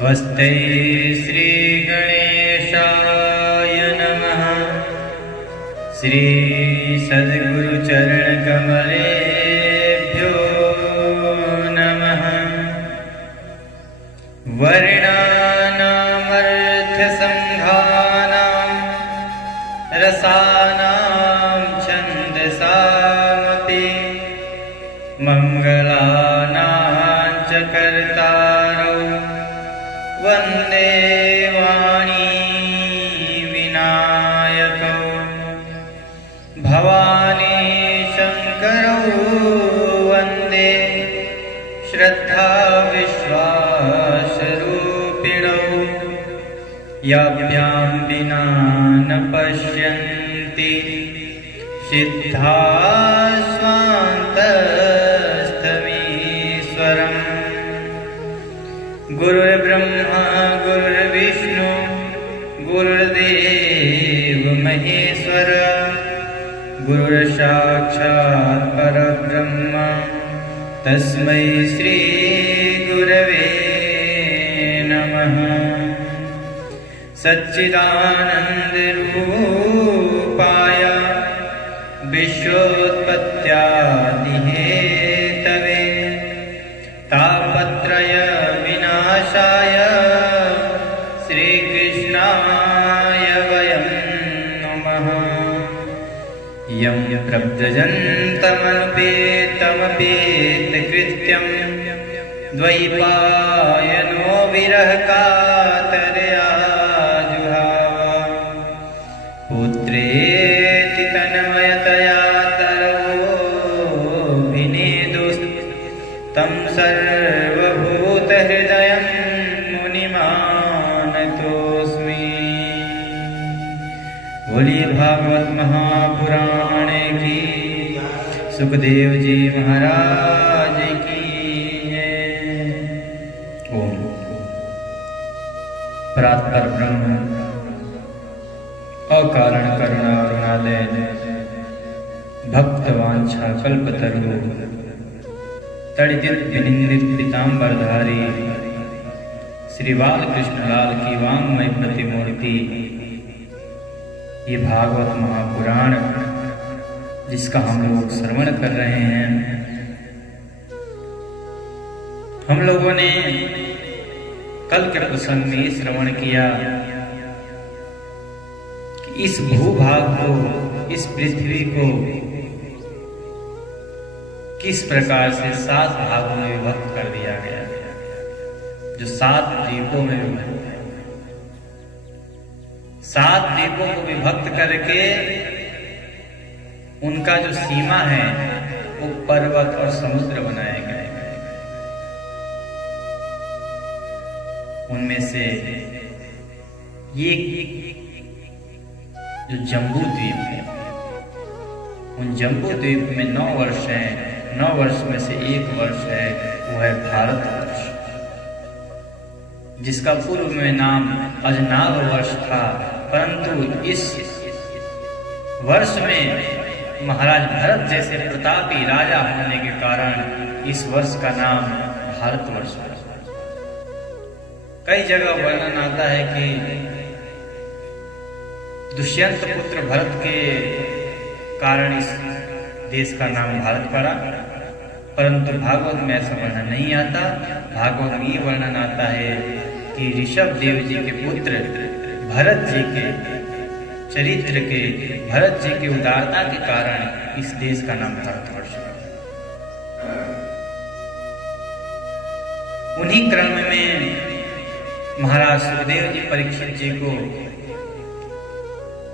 स्वस्ति श्री गणेशाय नमः। श्री सद्गुरु चरण कमलेभ्यो नमः। वर्णानामर्थ संघानां रसानां छन्दसामपि मंगलानां च कर्तारौ वन्दे वाणी विनायकौ। भवानी शंकरौ वन्दे श्रद्धा विश्वासरूपिणौ। याभ्यां विना न पश्यन्ति सिद्धाः स्वान्तस्थमीश्वरम्। गुरुर्ब्रह्मा गुरुर्विष्णु गुरुर्देव महेश्वर। गुरुर्साक्षात् परब्रह्म तस्मै श्री गुरवे नमः। सच्चिदानंद रूपाय विश्वोत्पत्त्यादिहेतवे तापत्रय विनाशाय श्रीकृष्णाय वयं नमः। यं प्रव्रजन्तमनुपेतमपेतकृत्यं द्वैपायनो विरहकातरया जुहाव। पुत्रेति तन्मयतया तं सर्वभूतहृदयं मुनिमानतोऽस्मि। बोलिए भागवत महापुराण की, सुखदेव जी महाराज की जय। ओम परात्पर ब्रह्म अकारण करुणा करुणालय भक्तवांछा कल्पतरु तड़ित विनिंदित पीताम्बरधारी श्री बालकृष्णलाल की वांगमय प्रतिमूर्ति, ये भागवत महापुराण जिसका हम लोग श्रवण कर रहे हैं। हम लोगों ने कल के प्रसंग में श्रवण किया कि इस भूभाग को, इस पृथ्वी को किस प्रकार से 7 भागों में विभक्त कर दिया गया, जो 7 द्वीपों में विभक्त है। 7 द्वीपों को विभक्त करके उनका जो सीमा है वो पर्वत और समुद्र बनाए गए। उनमें से ये जो जम्बू द्वीप है, उन जम्बू द्वीप में 9 वर्ष हैं। 9 वर्ष में से 1 वर्ष है, वो है भारतवर्ष, जिसका पूर्व में नाम अजनाभ वर्ष था। परंतु इस वर्ष में महाराज भरत जैसे प्रतापी राजा होने के कारण इस वर्ष का नाम भारतवर्ष है। कई जगह वर्णन आता है कि दुष्यंत पुत्र भरत के कारण इस देश का नाम भारत पड़ा, परंतु भागवत में ऐसा वर्णन नहीं आता। भागवत में ये वर्णन आता है कि ऋषभ देव जी के पुत्र भरत जी के चरित्र के, भरत जी की उदारता के कारण इस देश का नाम भारतवर्ष पड़ा। उन्हीं क्रम में महाराज सुखदेव जी परीक्षित जी को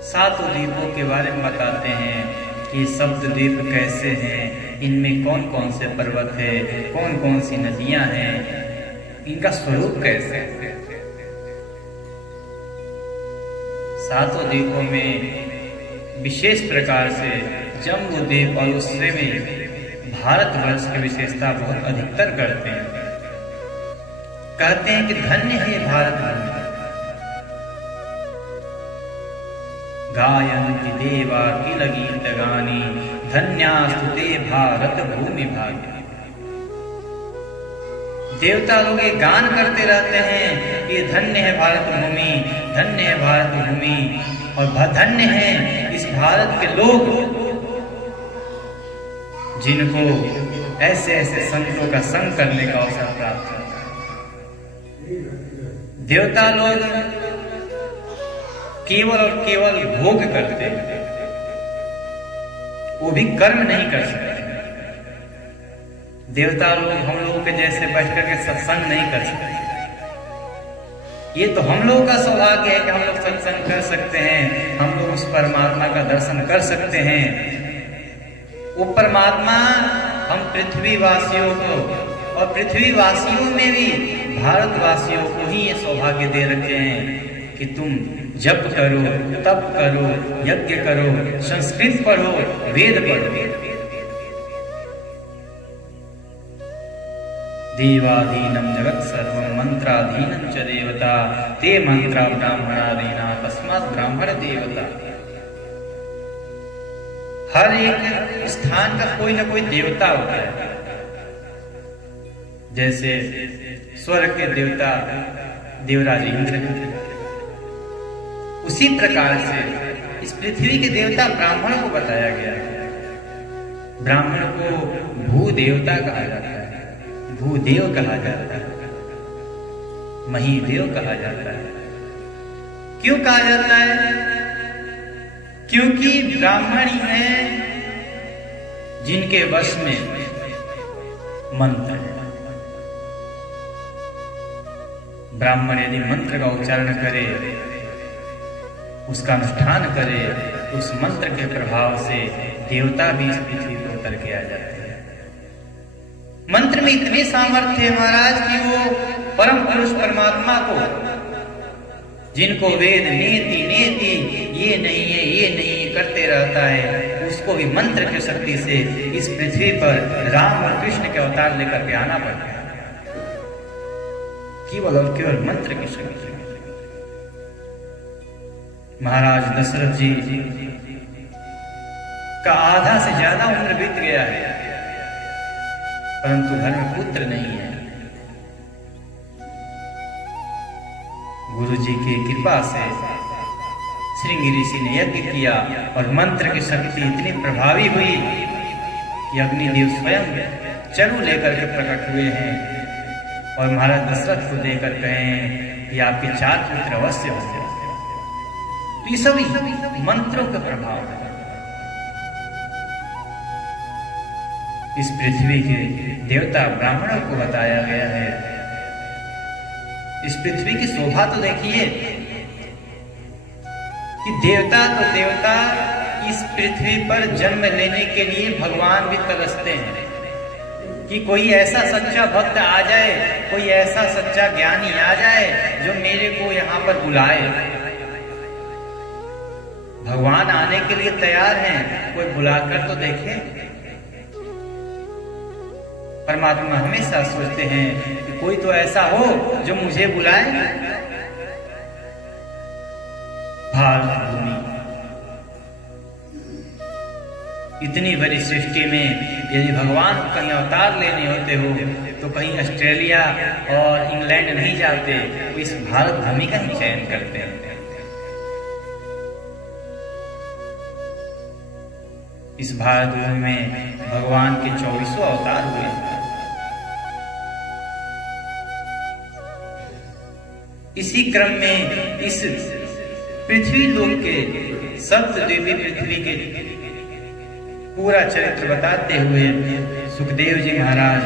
7 द्वीपों के बारे में बताते हैं कि सप्त द्वीप कैसे हैं, इनमें कौन कौन से पर्वत है, कौन कौन सी नदियां हैं, इनका स्वरूप कैसे है। 7 द्वीपों में विशेष प्रकार से जम्बू द्वीप और उससे में भारतवर्ष की विशेषता बहुत अधिकतर करते हैं। कहते हैं कि धन्य है भारत भूमि, गायन्ति देवा किल गीत गानी, धन्यास्तु ते भारत भूमि भाग्य। देवता लोग ये गान करते रहते हैं कि धन्य है भारत भूमि, धन्य है भारत भूमि, और धन्य है इस भारत के लोग जिनको ऐसे ऐसे संतों का संग करने का अवसर प्राप्त होता है। देवता लोग केवल और केवल भोग करते हैं, वो भी कर्म नहीं कर सकते। देवता लोग हम लोगों के जैसे बैठ करके सत्संग नहीं कर सकते। ये तो हम लोगों का सौभाग्य है कि हम लोग सत्संग कर सकते हैं, हम लोग उस परमात्मा का दर्शन कर सकते हैं। वो परमात्मा हम पृथ्वीवासियों को, और पृथ्वीवासियों में भी भारतवासियों को ही ये सौभाग्य दे रखे हैं कि तुम जप करो, तप करो, यज्ञ करो, संस्कृत पढ़ो, वेद पढ़ो। देवाधीनम जगत सर्वं मंत्राधीनं च देवता, ते मंत्रा ब्राह्मणादीना तस्मात् ब्राह्मण देवता। हर एक स्थान का कोई ना कोई देवता होता है। जैसे स्वर्ग के देवता देवराज इंद्र, उसी प्रकार से इस पृथ्वी के देवता ब्राह्मण को बताया गया है। ब्राह्मण को भूदेवता कहा जाता है, भूदेव कहा जाता है, महीदेव कहा जाता है। क्यों कहा जाता है? क्योंकि ब्राह्मण ही हैं जिनके वश में मंत्र है। ब्राह्मण यदि मंत्र का उच्चारण करे, उसका अनुष्ठान करे, तो उस मंत्र के प्रभाव से देवता भी इस पृथ्वी पर उतर के आ जाते हैं। मंत्र में इतने सामर्थ्य है महाराज कि वो परम पुरुष परमात्मा को, जिनको वेद नेति नेति ये नहीं है ये नहीं है करते रहता है, उसको भी मंत्र की शक्ति से इस पृथ्वी पर राम और कृष्ण के अवतार लेकर के आना पड़ता है। केवल और केवल मंत्र की शक्ति। महाराज दशरथ जी का आधा से ज्यादा उम्र बीत गया है, परंतु घर में पुत्र नहीं है। गुरु जी की कृपा से श्रृंगी ऋषि ने यज्ञ किया और मंत्र की शक्ति इतनी प्रभावी हुई कि अग्निदेव स्वयं चरु लेकर के प्रकट हुए हैं और महाराज दशरथ को देकर कहे कि आपके 4 पुत्र अवश्य होंगे। तो ये सभी मंत्रों का प्रभाव है। इस पृथ्वी के देवता ब्राह्मणों को बताया गया है। इस पृथ्वी की शोभा तो देखिए कि देवता तो देवता इस पृथ्वी पर जन्म लेने के लिए भगवान भी तरसते हैं कि कोई ऐसा सच्चा भक्त आ जाए, कोई ऐसा सच्चा ज्ञानी आ जाए जो मेरे को यहाँ पर बुलाए। भगवान आने के लिए तैयार हैं, कोई बुलाकर तो देखे। परमात्मा हमेशा सोचते हैं कि कोई तो ऐसा हो जो मुझे बुलाए। भारत भूमि इतनी बड़ी सृष्टि में यदि भगवान को कहीं अवतार लेने होते हो तो कहीं ऑस्ट्रेलिया और इंग्लैंड नहीं जाते, तो इस भारत भूमि का ही चयन करते हैं। इस भारत भूमि में भगवान के 24 अवतार हुए। इसी क्रम में इस पृथ्वी लोक के सप्तद्वीपी पृथ्वी के पूरा चरित्र बताते हुए सुखदेव जी महाराज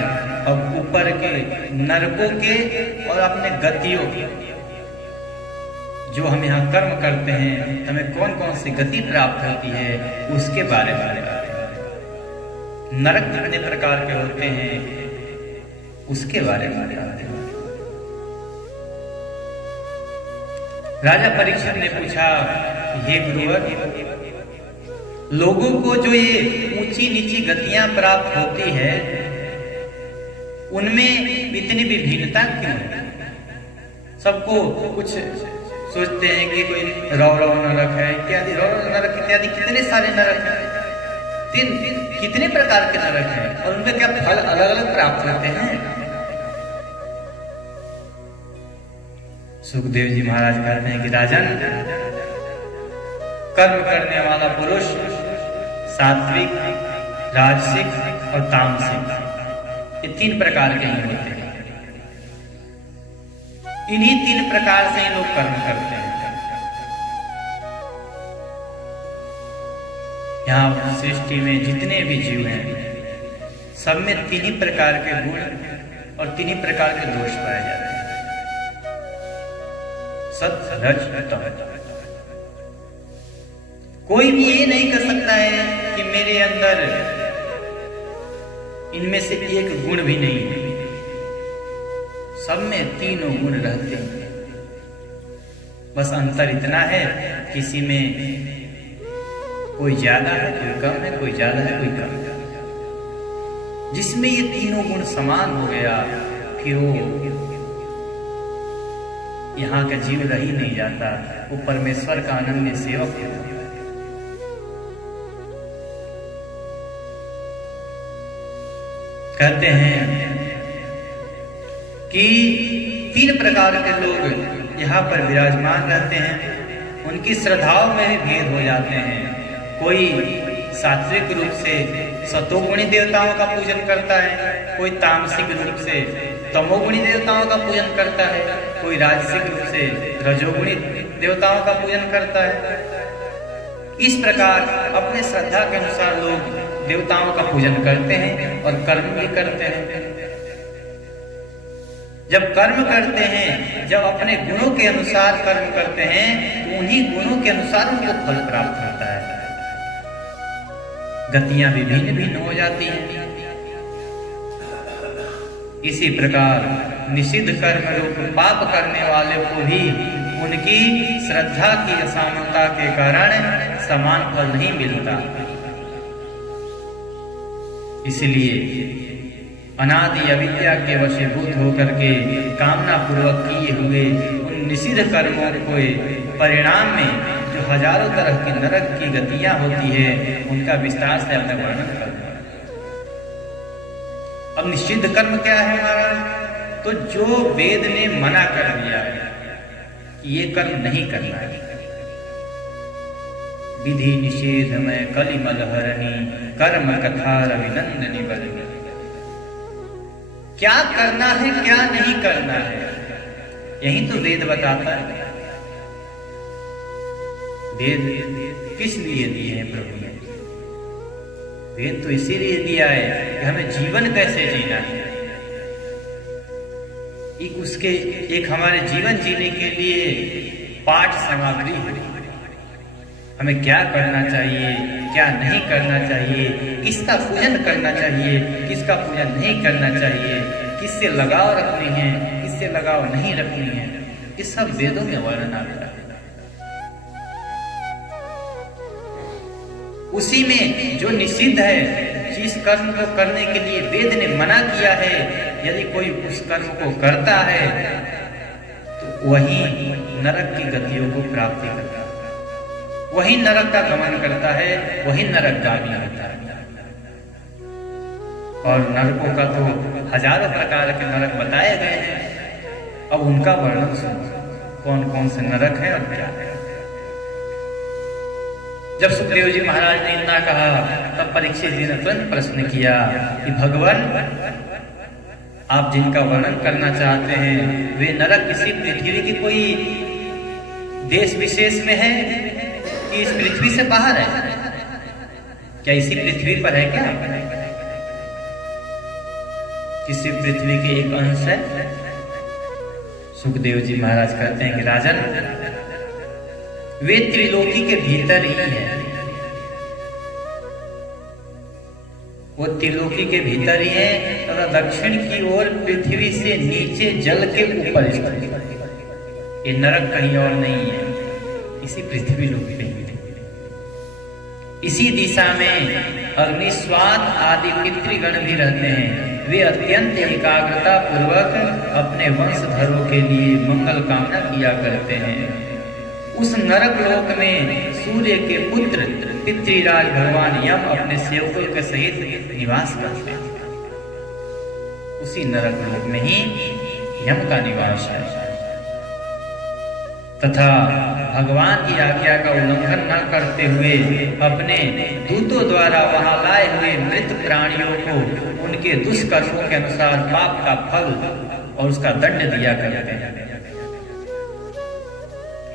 अब ऊपर के नरकों के और अपने गतियों के, जो हम यहाँ कर्म करते हैं हमें कौन कौन सी गति प्राप्त होती है, उसके बारे में बताते हैं। नरक कितने प्रकार के होते हैं उसके बारे में बताते हैं। राजा परीक्षित ने पूछा, हे गुरुवर, लोगों को जो ये ऊंची नीची गतियां प्राप्त होती है उनमें इतनी विभिन्नता क्यों है? सबको कुछ सोचते हैं कि कोई रौरव नरक है इत्यादि, रौरव नरक इत्यादि कितने सारे नरक हैं, कितने प्रकार के नरक हैं और उनका क्या फल अलग अलग प्राप्त होते हैं। सुखदेव जी महाराज कहते हैं कि राजन, कर्म करने वाला पुरुष सात्विक, राजसिक और तामसिक, ये 3 प्रकार के ही होते हैं। इन्हीं 3 प्रकार से लोग कर्म करते हैं। यहाँ सृष्टि में जितने भी जीव हैं, सब में 3 ही प्रकार के गुण और 3 ही प्रकार के दोष पाए जाते हैं, सत, रज, तम। कोई भी ये नहीं कर सकता है कि मेरे अंदर इनमें से एक गुण भी नहीं है। सब में 3 गुण रहते हैं। बस अंतर इतना है, किसी में कोई ज्यादा है, कोई कम है, कोई ज्यादा है, कोई कम है। जिसमें ये 3 गुण समान हो गया, फिर वो यहाँ का जीव रह ही नहीं जाता, वो परमेश्वर का अनन्य सेवक है। कहते हैं कि 3 प्रकार के लोग यहाँ पर विराजमान रहते हैं। उनकी श्रद्धाओं में भी भेद हो जाते हैं। कोई सात्विक रूप से सतोगुणी देवताओं का पूजन करता है, कोई तामसिक रूप से तमोगुणी देवताओं का पूजन करता है, कोई राजसिक रूप से रजोगुणी देवताओं का पूजन करता है। इस प्रकार अपने श्रद्धा के अनुसार लोग देवताओं का पूजन करते हैं और कर्म भी करते हैं। जब कर्म करते हैं, जब अपने गुणों के अनुसार कर्म करते हैं, तो उन्हीं गुणों के अनुसार उनको फल प्राप्त होता है। गतियां भी भिन्न भिन्न हो जाती हैं। इसी प्रकार निषिद्ध कर्म रूप पाप करने वाले को भी उनकी श्रद्धा की असामता के कारण समान फल नहीं मिलता। इसलिए अनादि अविद्या के वशीभूत होकर के कामना पूर्वक किए हुए उन निषिद्ध कर्मों के परिणाम में जो हजारों तरह की नरक की गतियां होती है, उनका विस्तार से अपने वर्णन करना। अब निषिद्ध कर्म क्या है महाराज? तो जो वेद ने मना कर दिया है कि ये कर्म नहीं करना है। विधि निषेध में कलिमल हरणी कर्म कथा रविनंदनी बरनी। क्या करना है, क्या नहीं करना है, यही तो वेद बताता है। वेद किस लिए दिए हैं प्रभु ने? वेद तो इसीलिए दिया है कि हमें जीवन कैसे जीना है। एक हमारे जीवन जीने के लिए पाठ सामग्री है। हमें क्या करना चाहिए, क्या नहीं करना चाहिए, किसका पूजन करना चाहिए, किसका पूजन नहीं करना चाहिए, किससे लगाव रखनी है, किससे लगाव नहीं रखनी है, ये सब वेदों में वर्णन आता है। उसी में जो निषिद्ध है, जिस कर्म को करने के लिए वेद ने मना किया है, यदि कोई उस कर्म को करता है तो वही नरक की गतियों को प्राप्ति करता है, वही नरक का गमन करता है, वही नरकगामी होता है। और नरकों का तो हजारों प्रकार के नरक बताए गए हैं। अब उनका वर्णन सुनो, कौन कौन से नरक है और क्या है। जब सुखदेव जी महाराज ने इतना कहा, तब परीक्षित जी ने तुरंत प्रश्न किया कि भगवान, आप जिनका वर्णन करना चाहते हैं, वे नरक किसी पृथ्वी की कोई देश विशेष में है कि इस पृथ्वी से बाहर है? क्या इसी पृथ्वी पर है क्या? किसी पृथ्वी के एक अंश है? सुखदेव जी महाराज कहते हैं कि राजन, वे त्रिलोकी के भीतर ही है। वो त्रिलोकी के भीतर ही है तथा दक्षिण की ओर पृथ्वी से नीचे जल के ऊपर स्थित है। ये नरक कहीं और नहीं है, इसी पृथ्वी लोक पे। इसी दिशा में अग्निस्वाद आदि पितृगण भी रहते हैं। वे अत्यंत एकाग्रता पूर्वक अपने वंशधरों के लिए मंगल कामना किया करते हैं। उस नरक लोक में सूर्य के पुत्र पितृराज भगवान यम अपने सेवकों के सहित निवास करते हैं। उसी नरक लोक में ही यम का निवास है। तथा भगवान की आज्ञा का उल्लंघन न करते हुए अपने दूतों द्वारा वहां लाए हुए मृत प्राणियों को उनके दुष्कर्मों के अनुसार पाप का फल और उसका दंड दिया करते हैं।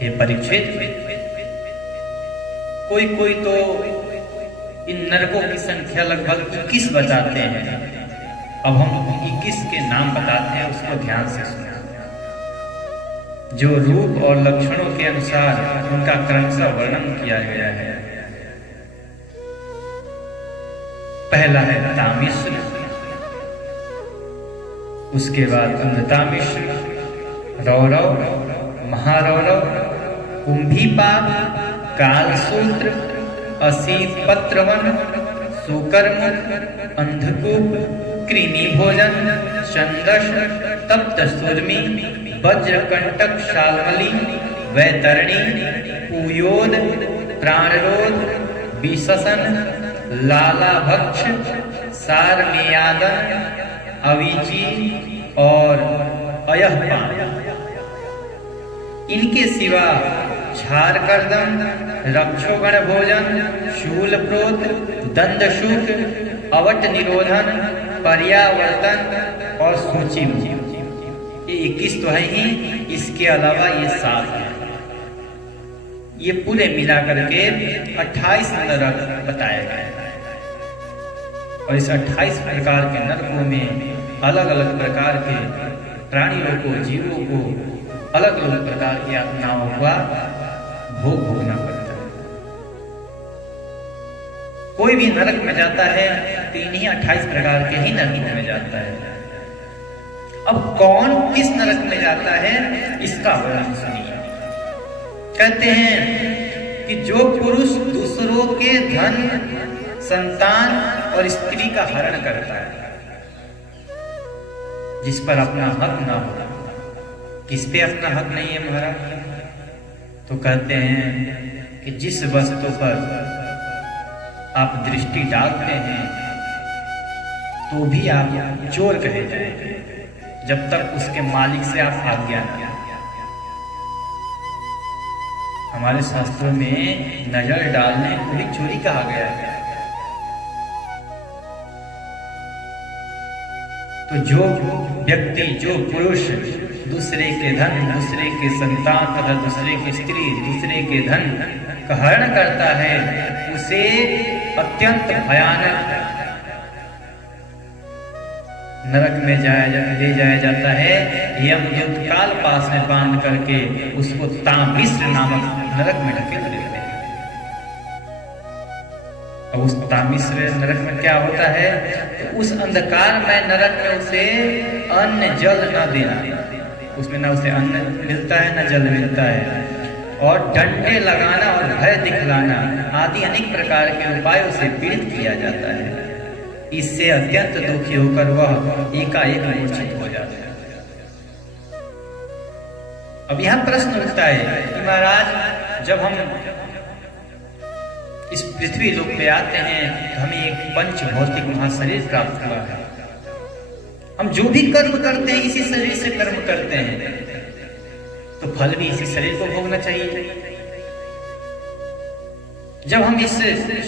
हे परीक्षित, कोई कोई तो इन नरकों की संख्या लगभग 21 बताते हैं। अब हम 21 के नाम बताते हैं, उसको ध्यान से सुना। जो रूप और लक्षणों के अनुसार उनका क्रमशः वर्णन किया गया है। पहला है तामिश्र, उसके बाद अंधतामिश्र, रौरव, महारौरव, कुंभीपाद, कालसूत्र, असीपत्रवन, सुकर्मुख, अंधकूप, कृमि भोजन, चंदश, तप्त सुरमी, वज्रकंटक, शाल्मली, वैतरणी, पूयोद, प्राणरोध, विशसन, लालाभक्ष, सारमेयादन, अवीची और अयहपान। इनके सिवा झारकर्दम, रक्षोगण भोजन, शूलप्रोत, दंडशुक, अवट निरोधन, पर्यावर्तन और सूची। ये 21 तो है ही, इसके अलावा ये 7 है। ये पूरे मिला करके 28 नरक बताए गए और इस 28 प्रकार के नरकों में अलग अलग प्रकार के प्राणियों को, जीवों को अलग अलग प्रकार की यातनाओं का भोग भोगना पड़ता है। कोई भी नरक में जाता है तो इन्हीं 28 प्रकार के ही नरकों में जाता है। अब कौन किस नरक में जाता है इसका वर्णन सुनिए। कहते हैं कि जो पुरुष दूसरों के धन, संतान और स्त्री का हरण करता है, जिस पर अपना हक ना हो। किस पे अपना हक नहीं है महाराज? तो कहते हैं कि जिस वस्तु पर आप दृष्टि डालते हैं तो भी आप चोर कहे जाएंगे जब तक उसके मालिक से आप आज्ञा न। हमारे शास्त्रों में नजर डालने को भी चोरी कहा गया है। तो जो व्यक्ति, जो पुरुष दूसरे के धन, दूसरे के संतान तथा दूसरे की स्त्री, दूसरे के धन का हरण करता है, उसे अत्यंत भयानक नरक में ले जाया जाता है। यमदूत काल पास में बांध करके उसको तामिश्र नामक नरक में ढकेल देते हैं। अब उस तामिश्र नरक में क्या होता है? तो उस अंधकार में नरक में उसे अन्न जल न देना, उसमें ना उसे अन्न मिलता है न जल मिलता है, और डंडे लगाना और भय दिखलाना आदि अनेक प्रकार के उपायों से पीड़ित किया जाता है। इससे अत्यंत दुखी होकर वह एकाएक मूर्छित हो जाता है। अब यह प्रश्न उठता है कि महाराज, जब हम इस पृथ्वी लोक पे आते हैं तो हमें एक पंच भौतिक महाशरीर प्राप्त हुआ है। हम जो भी कर्म करते हैं इसी शरीर से कर्म करते हैं, तो फल भी इसी शरीर को भोगना चाहिए। जब हम इस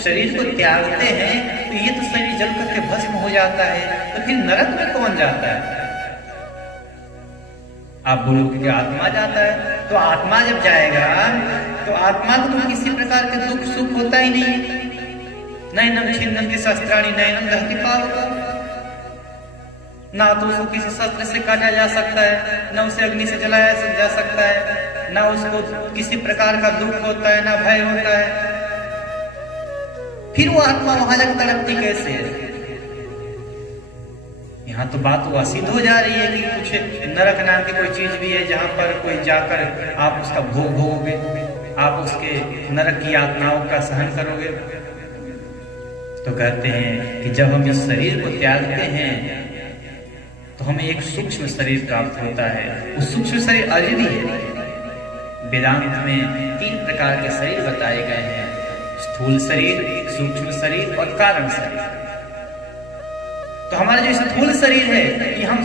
शरीर को त्यागते हैं तो ये तो शरीर जल करके भस्म हो जाता है, तो फिर नरक में कौन जाता है? आप बोलोगे कि आत्मा जाता है। तो आत्मा जब जाएगा तो आत्मा को तो किसी प्रकार के दुख सुख होता ही नहीं। नैनम छिन्नम के शस्त्राणि नैनम दहति पावक, ना तो उसको किसी शस्त्र से काटा जा सकता है, ना उसे अग्नि से जलाया जा सकता है, ना उसको किसी प्रकार का दुख होता है, ना भय होता है। फिर वो आत्मा वहां तक तड़पती कैसे? यहाँ तो बात वो सिद्ध हो जा रही है कि कुछ नरक नाम की कोई चीज भी है जहां पर कोई जाकर आप उसका भोग भोगोगे, आप उसके नरक की यातनाओं का सहन करोगे। तो कहते हैं कि जब हम इस शरीर को त्यागते हैं तो हमें एक सूक्ष्म शरीर प्राप्त होता है। उस सूक्ष्म शरीर अजरी है। वेदांत में 3 प्रकार के शरीर बताए गए हैं: स्थूल शरीर, सूक्ष्म शरीर और कारण शरीर। तो हमारा जो स्थूल शरीर है ये हम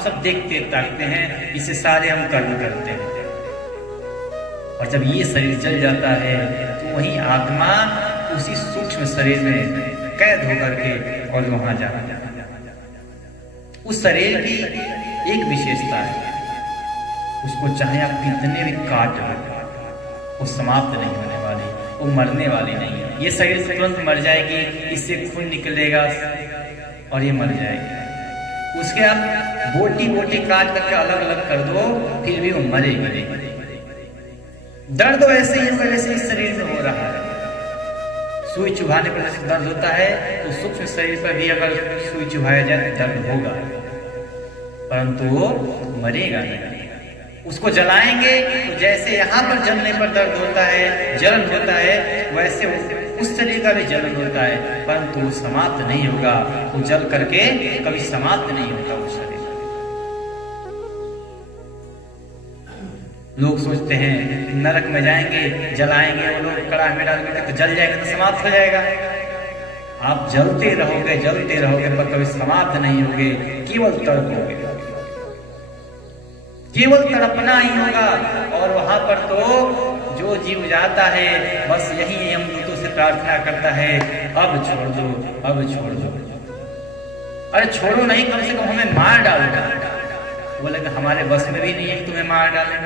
सब देखते ताकते हैं, इससे सारे हम कर्म करते हैं। और जब ये शरीर जल जाता है तो वही आत्मा उसी सूक्ष्म शरीर में कैद होकर के और वहां जाता है। उस शरीर की एक विशेषता है, उसको चाहे आप कितने भी काट लो वो समाप्त नहीं होने वाली, वो मरने वाली नहीं है। ये शरीर तुरंत मर जाएगी, इससे खून निकलेगा और ये मर जाएगी। उसके आप बोटी बोटी काट करके अलग अलग कर दो फिर भी वो मरेगी नहीं। दर्द तो ऐसे ही होगा जैसे इस शरीर में हो रहा है। सुई चुभाने पर जैसे दर्द होता है तो सूक्ष्म शरीर पर भी अगर सुई चुभाया जाए तो दर्द होगा, परंतु वो मरेगा नहीं। उसको जलाएंगे तो जैसे यहाँ पर जलने पर दर्द होता है, जलन होता है, वैसे उस शरीर का भी जलन होता है, परंतु वो समाप्त नहीं होगा। वो जल करके कभी समाप्त नहीं होता वो शरीर। लोग सोचते हैं नरक में जाएंगे, जलाएंगे वो लोग, कड़ाह में डालेंगे तो जल जाएगा तो समाप्त हो जाएगा। आप जलते रहोगे पर कभी समाप्त नहीं होगे, केवल तड़पोगे, केवल तड़पना ही होगा। और वहां पर तो जो जीव जाता है बस यही यमदूतों से प्रार्थना करता है, अब छोड़ दो, अब छोड़ दो। अरे छोड़ो नहीं, कम से कम हमें मार डालो। बोले कि हमारे बस में भी नहीं है तुम्हें मार डालें।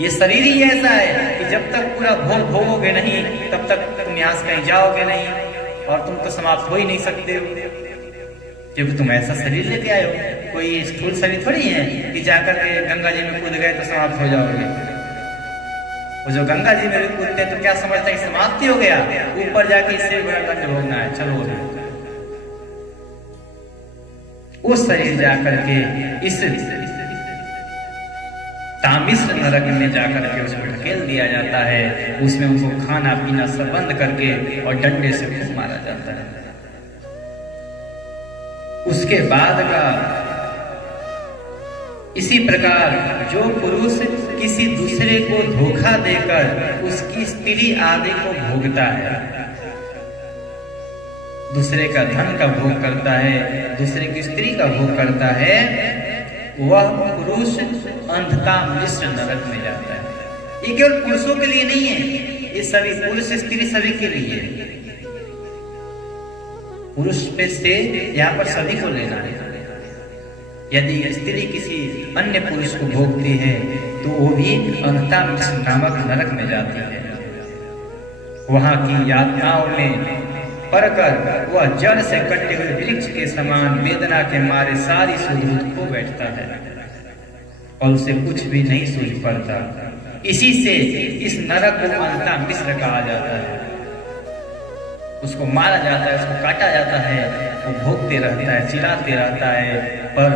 ये शरीर ही ऐसा है कि जब तक पूरा भोग भोगोगे नहीं तब तक तुम यहाँ से कहीं जाओगे नहीं, और तुम तो समाप्त हो ही नहीं सकते हो, क्योंकि तुम ऐसा शरीर लेके आए हो। कोई स्थूल शरीर थोड़ी है कि जाकर के गंगा जी में कूद गए तो समाप्त हो जाओगे। वो जो गंगा जी में भी कूदते हैं तो क्या समझते हैं समाप्ति हो गया, ऊपर जाके इससे बड़ा दंड भोगना है, चलो। उस शरीर जाकर के इस तामिश्र नरक में जाकर के उसको ढकेल दिया जाता है। उसमें उनको खाना पीना सब बंद करके और डंडे से खूब मारा जाता है। उसके बाद का इसी प्रकार जो पुरुष किसी दूसरे को धोखा देकर उसकी स्त्री आदि को भोगता है, दूसरे का धन का भोग करता है, दूसरे की स्त्री का भोग करता है, वह पुरुष अंधता मिश्र नरक में जाता है। ये केवल पुरुषों के लिए नहीं है, ये सभी पुरुष स्त्री सभी के लिए है। पुरुष पे से यहाँ पर सभी को लेना है। यदि स्त्री किसी अन्य पुरुष को भोगती है तो वो भी अंधता मिश्र नामक नरक में जाती है। वहां की यातनाओं में पड़कर वह जड़ से कटे हुए वृक्ष के समान वेदना के मारे सारी सुध खो बैठता है और उसे कुछ भी नहीं सूझ पड़ता। इसी से इस नरक को अंधता मिश्र कहा जाता है। उसको मारा जाता है, उसको काटा जाता है, वो भोगते रहता है, चिल्लाते रहता है, पर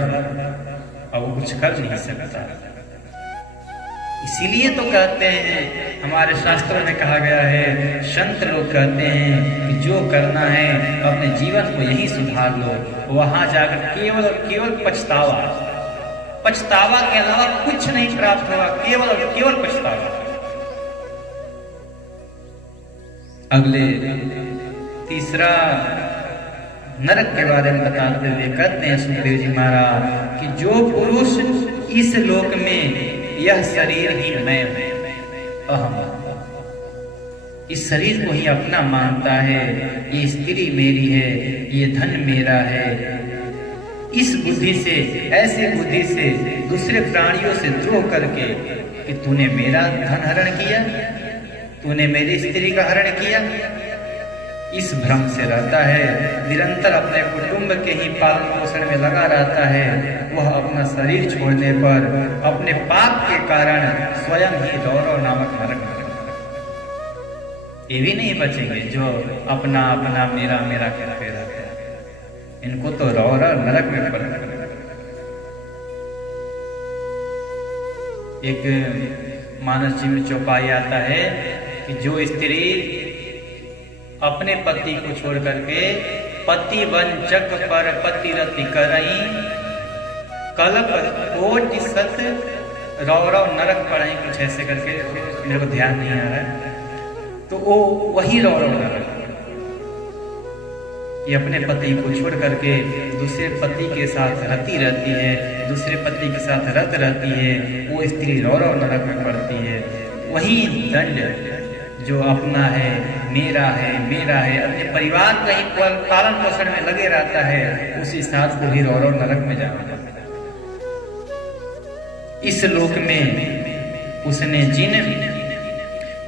अब वो कुछ कर नहीं सकता। इसीलिए तो कहते हैं, हमारे शास्त्रों में कहा गया है, संत लोग कहते हैं कि जो करना है अपने जीवन को यही सुधार लो, वहां जाकर केवल और केवल पछतावा, पछतावा के अलावा कुछ नहीं प्राप्त होगा, केवल और केवल पछतावा। अगले तीसरा नरक के बारे में बताते हुए कहते हैं सुखदेव जी महाराज कि जो पुरुष इस लोक में यह शरीर ही मैं हूं, अहम, इस शरीर को ही अपना मानता है, ये स्त्री मेरी है, ये धन मेरा है, इस बुद्धि से, ऐसे बुद्धि से दूसरे प्राणियों से द्रोह करके कि तूने मेरा धन हरण किया, तूने मेरी स्त्री का हरण किया, इस भ्रम से रहता है, निरंतर अपने कुटुंब के ही पालन पोषण में लगा रहता है। वह अपना शरीर छोड़ने पर अपने पाप के कारण स्वयं ही रौरव नामक नरक में, ये भी नहीं बचेंगे जो अपना अपना मेरा मेरा करते रहते हैं, इनको तो रौरव नरक में पड़। एक मानस जी में चौपाई आता है कि जो स्त्री अपने पति को छोड़ करके पति वंचक पर पतिरति करई, कल्प कोटि सत रौरव नरक पढ़ाई, कुछ ऐसे करके, मेरे को ध्यान नहीं आ रहा है, तो वो वही रौरव नरक। ये अपने पति को छोड़ करके दूसरे पति के साथ रती रहती है, दूसरे पति के साथ रत रहती है, वो स्त्री रौरव नरक में पड़ती है। वही दंड जो अपना है, मेरा है, अपने परिवार का ही पालन पोषण में लगे रहता है, उसी साथ को भी रौरव नरक में जाना जाता है। इस लोक में उसने जिन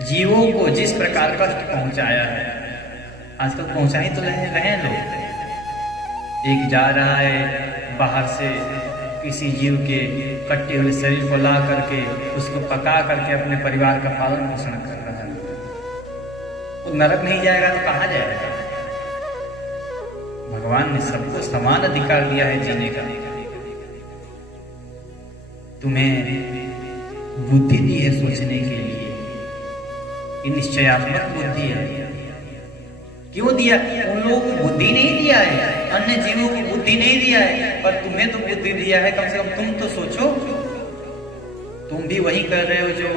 जीवों को जिस प्रकार कष्ट पहुंचाया है, आजकल पहुंचा ही तो रहे लोग। एक जा रहा है बाहर से किसी जीव के कटे हुए शरीर को ला करके उसको पका करके अपने परिवार का पालन पोषण कर रहा है। वो नरक नहीं जाएगा तो कहाँ जाएगा? भगवान ने सबको समान अधिकार दिया है जीने का। तुम्हें बुद्धि दी है सोचने के लिए, ये निश्चयात्मक बुद्धि है। क्यों दिया? उन लोगों को बुद्धि नहीं दिया है, अन्य जीवों को बुद्धि नहीं दिया है, पर तुम्हें तो बुद्धि दिया है। कम से कम तुम तो सोचो। तुम भी वही कर रहे हो जो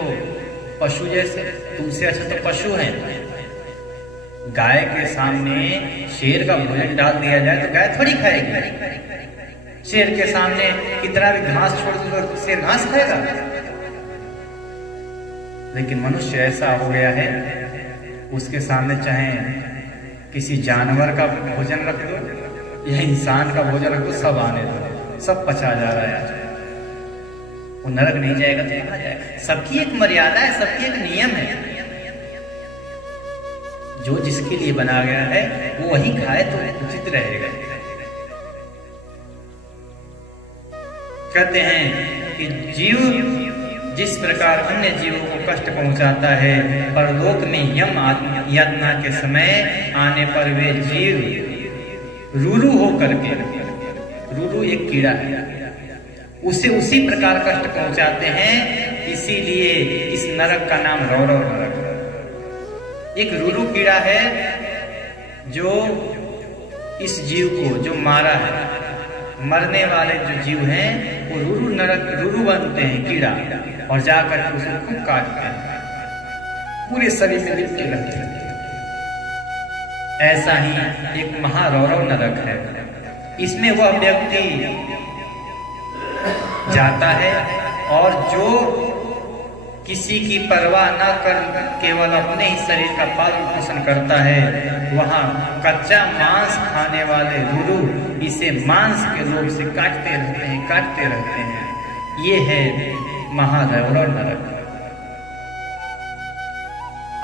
पशु जैसे, तुमसे अच्छा तो पशु है। गाय के सामने शेर का भोजन डाल दिया जाए तो गाय थोड़ी खाएगी। शेर के सामने कितना भी घास छोड़ दो तो शेर घास खाएगा। लेकिन मनुष्य ऐसा हो गया है, उसके सामने चाहे किसी जानवर का भोजन रख दो या इंसान का भोजन रख दो, सब आने दो, सब पचा जा रहा है। वो नरक नहीं जाएगा तो कहाँ जाएगा? सबकी एक मर्यादा है, सबकी एक नियम है। जो जिसके लिए बना गया है वो वही खाए तो उचित रहेगा। कहते हैं कि जीव जिस प्रकार अन्य जीवों को कष्ट पहुंचाता है, परलोक में यम यातना के समय आने पर वे जीव रूरू हो करके, रूरू एक कीड़ा है, उसे उसी प्रकार कष्ट पहुंचाते हैं। इसीलिए इस नरक का नाम रौरव नरक। एक रूरू कीड़ा है जो इस जीव को जो मारा है, मरने वाले जो जीव हैं वो रूरू नरक, रूरू बनते हैं कीड़ा, और जाकर के उसे खूब काटते हैं, पूरे शरीर में लिपटे रहते हैं। ऐसा ही एक महारौरव नरक है। इसमें वह व्यक्ति जाता है और जो किसी की परवाह न कर केवल अपने ही शरीर का पालन पोषण करता है, वहां कच्चा मांस खाने वाले रूरू इसे मांस के लोभ से काटते रहते हैं। ये है महारौरव नरक।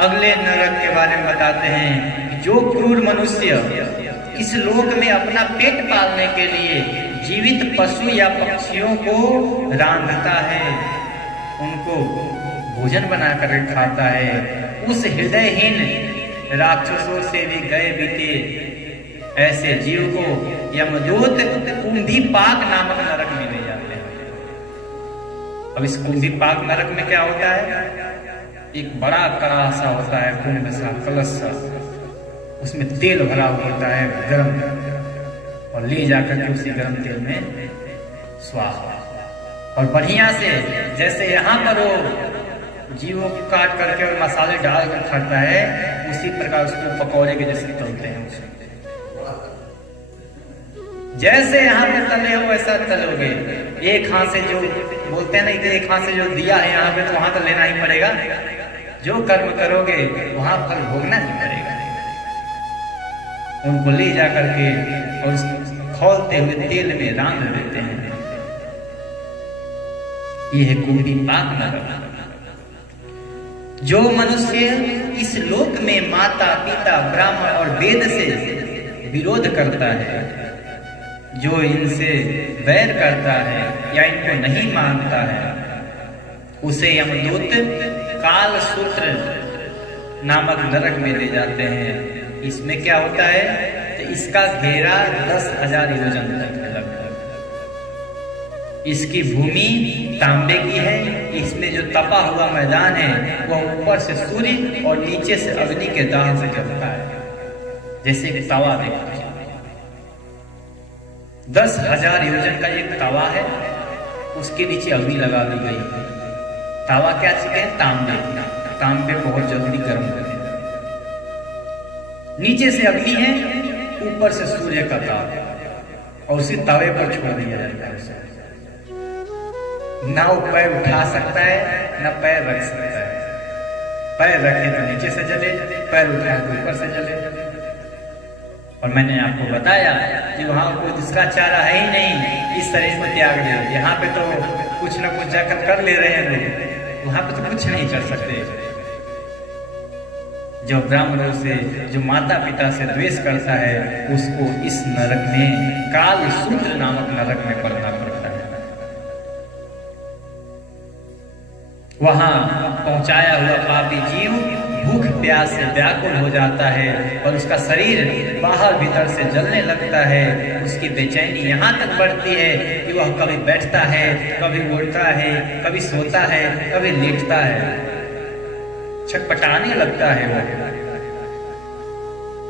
अगले नरक के बारे में बताते हैं कि जो क्रूर मनुष्य इस लोक में अपना पेट पालने के लिए जीवित पशु या पक्षियों को रांधता है, उनको भोजन बनाकर खाता है, उस हृदयहीन राक्षसों से भी गए बीते ऐसे जीव को यमदूत कुंभीपाक नामक नरक में ले जाते हैं। अब इस कुंभीपाक नरक में क्या होता है? एक बड़ा कड़ा सा होता है, कुंभ सा, कलश सा, उसमें तेल भरा होता है गर्म, और ले जाकर के उसी गर्म तेल में स्वाहा, और बढ़िया से जैसे यहाँ पर वो जीवों को काट करके और मसाले डाल कर खाता है, उसी प्रकार उसको पकौड़े के जैसे तलते हैं। उसे जैसे यहाँ पे तले हो वैसा तलोगे। एक हाथ से जो बोलते हैं ना, इधर एक हाथ से जो दिया है यहाँ पे, तो वहां तो लेना ही पड़ेगा। जो कर्म करोगे वहां फल भोगना ही पड़ेगा। उनको ले जाकर के और खौलते हुए तेल में रांध देते हैं। ये है कुंभीपाक नरक। जो मनुष्य इस लोक में माता पिता ब्राह्मण और वेद से विरोध करता है, जो इनसे वैर करता है या इनको नहीं मानता है, उसे यमदूत काल सूत्र नामक नरक में ले जाते हैं। इसमें क्या होता है? तो इसका घेरा 10,000 योजन तक है लगभग। इसकी भूमि तांबे की है। इसमें जो तपा हुआ मैदान है वह ऊपर से सूर्य और नीचे से अग्नि के दाह से जलता है, जैसे कि तवा देखते हैं। 10,000 योजन का एक तवा है, उसके नीचे अग्नि लगा दी गई है। तवा क्या चीज है? तांबे। तांबे बहुत जल्दी गर्म होते हैं। नीचे से अग्नि है ऊपर से सूर्य का ताप और उसी तवे पर छोड़ दिया जाता है उसे। ना वो पैर उठा सकता है ना पैर रख सकता है। पैर रखे तो नीचे से जले, पैर उठाए तो ऊपर से जले। और मैंने आपको बताया कि वहां कोई जिसका चारा है ही नहीं, इस शरीर को त्याग दे। यहाँ पे तो कुछ ना कुछ जाकर कर ले रहे हैं लोग, वहां पे तो कुछ नहीं कर सकते। जो ब्राह्मणों से, जो माता पिता से द्वेष करता है, उसको इस नरक में, काल सूत्र नामक नरक में पड़ना पड़ता है। वहां पहुंचाया हुआ पापी जीव भूख प्यास से व्याकुल हो जाता है और उसका शरीर बाहर भीतर से जलने लगता है। उसकी बेचैनी यहाँ तक बढ़ती है कि वह कभी बैठता है, कभी उड़ता है, कभी सोता है, कभी लेटता है, छटपटाने लगता है। वो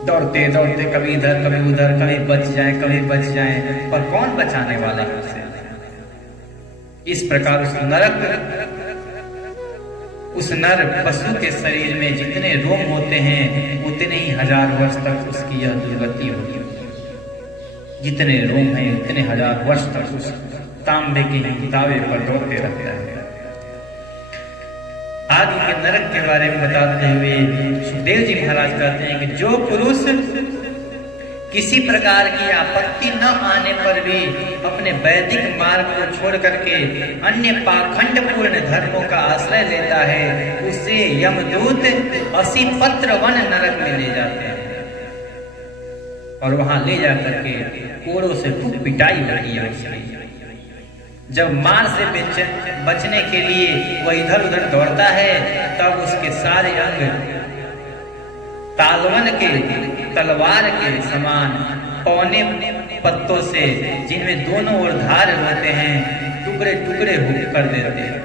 दौड़ते दौड़ते कभी इधर कभी उधर, कभी बच जाए कभी बच जाए, पर कौन बचाने वाला है उसे। इस प्रकार उस नर पशु के शरीर में जितने रोम होते हैं उतने ही 1000 वर्ष तक उसकी यह दुर्गति होगी। जितने रोम हैं उतने 1000 वर्ष तक उस तांबे के तावे पर दौड़ते रहता है। आगे के नरक के बारे में बताते हुए सुखदेव जी महाराज कहते हैं कि जो पुरुष किसी प्रकार की आपत्ति न आने पर भी अपने वैदिक मार्ग को छोड़ करके अन्य पाखंड पूर्ण धर्मों का आश्रय लेता है, उसे यमदूत 80 पत्र वन नरक में ले जाते हैं और वहां ले जाकर के कोड़ों से खूब पिटाई होती है। जब मार से बचने के लिए वह इधर उधर दौड़ता है, तब उसके सारे अंग तालवन के, तलवार के समान पौने पत्तों से, जिनमें दोनों ओर धार होते हैं, टुकड़े टुकड़े कर देते हैं।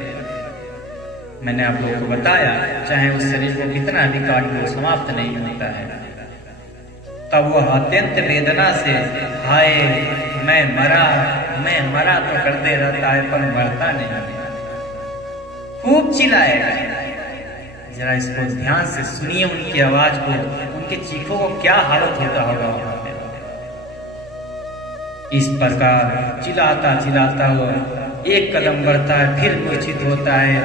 मैंने आप लोगों को बताया, चाहे उस शरीर को कितना भी काट लो समाप्त नहीं होता है। तब वह अत्यंत वेदना से हाय मैं मरा तो करते रहता है, पर मरता नहीं। खूब चिल्लाएगा। जरा इसको ध्यान से सुनिए, उनकी आवाज को, उनके चीखों को क्या हालत होता होगा वहां पे। इस प्रकार चिल्लाता चिल्लाता वो एक कदम बढ़ता है, फिर मूर्छित होता है,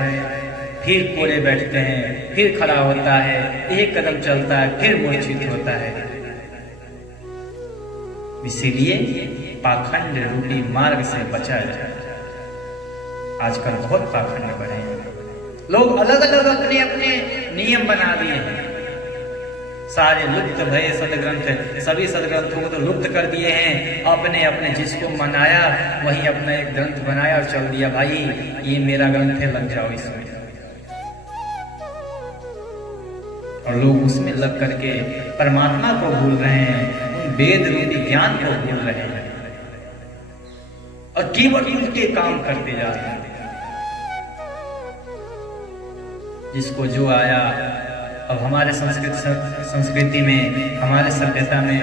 फिर कोड़े बैठते हैं, फिर खड़ा होता है, एक कदम चलता है, फिर मूर्छित होता है। इसीलिए पाखंड रूपी मार्ग से बचा जाए। आजकल बहुत पाखंड बढ़े हैं, लोग अलग अलग अपने अपने नियम बना दिए हैं। सारे लुप्त भये सदग्रंथ, सभी सदग्रंथों को तो लुप्त कर दिए हैं। अपने अपने जिसको मनाया वही अपना एक ग्रंथ बनाया और चल दिया, भाई ये मेरा ग्रंथ है, लग जाओ इसमें। और लोग उसमें लग करके परमात्मा को भूल रहे हैं, वेद रूपी ज्ञान को भूल रहे हैं और केवल उनके काम करते जा रहे हैं। जिसको जो आया, अब हमारे संस्कृति में, हमारे सभ्यता में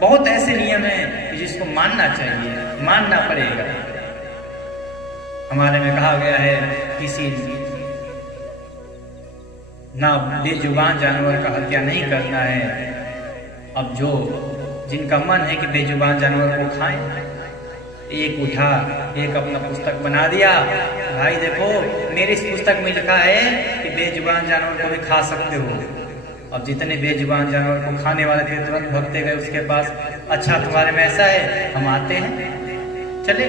बहुत ऐसे नियम हैं जिसको मानना चाहिए, मानना पड़ेगा। हमारे में कहा गया है किसी ना बेजुबान जानवर का हत्या नहीं करना है। अब जो जिनका मन है कि बेजुबान जानवर को खाएं, एक उठा, एक अपना पुस्तक बना दिया, भाई देखो मेरी इस पुस्तक में लिखा है कि बेजुबान जानवर को भी खा सकते हो। अब जितने बेजुबान जानवर को खाने वाले थे तुरंत भगते गए उसके पास। अच्छा तुम्हारे में ऐसा है, हम आते हैं, चले।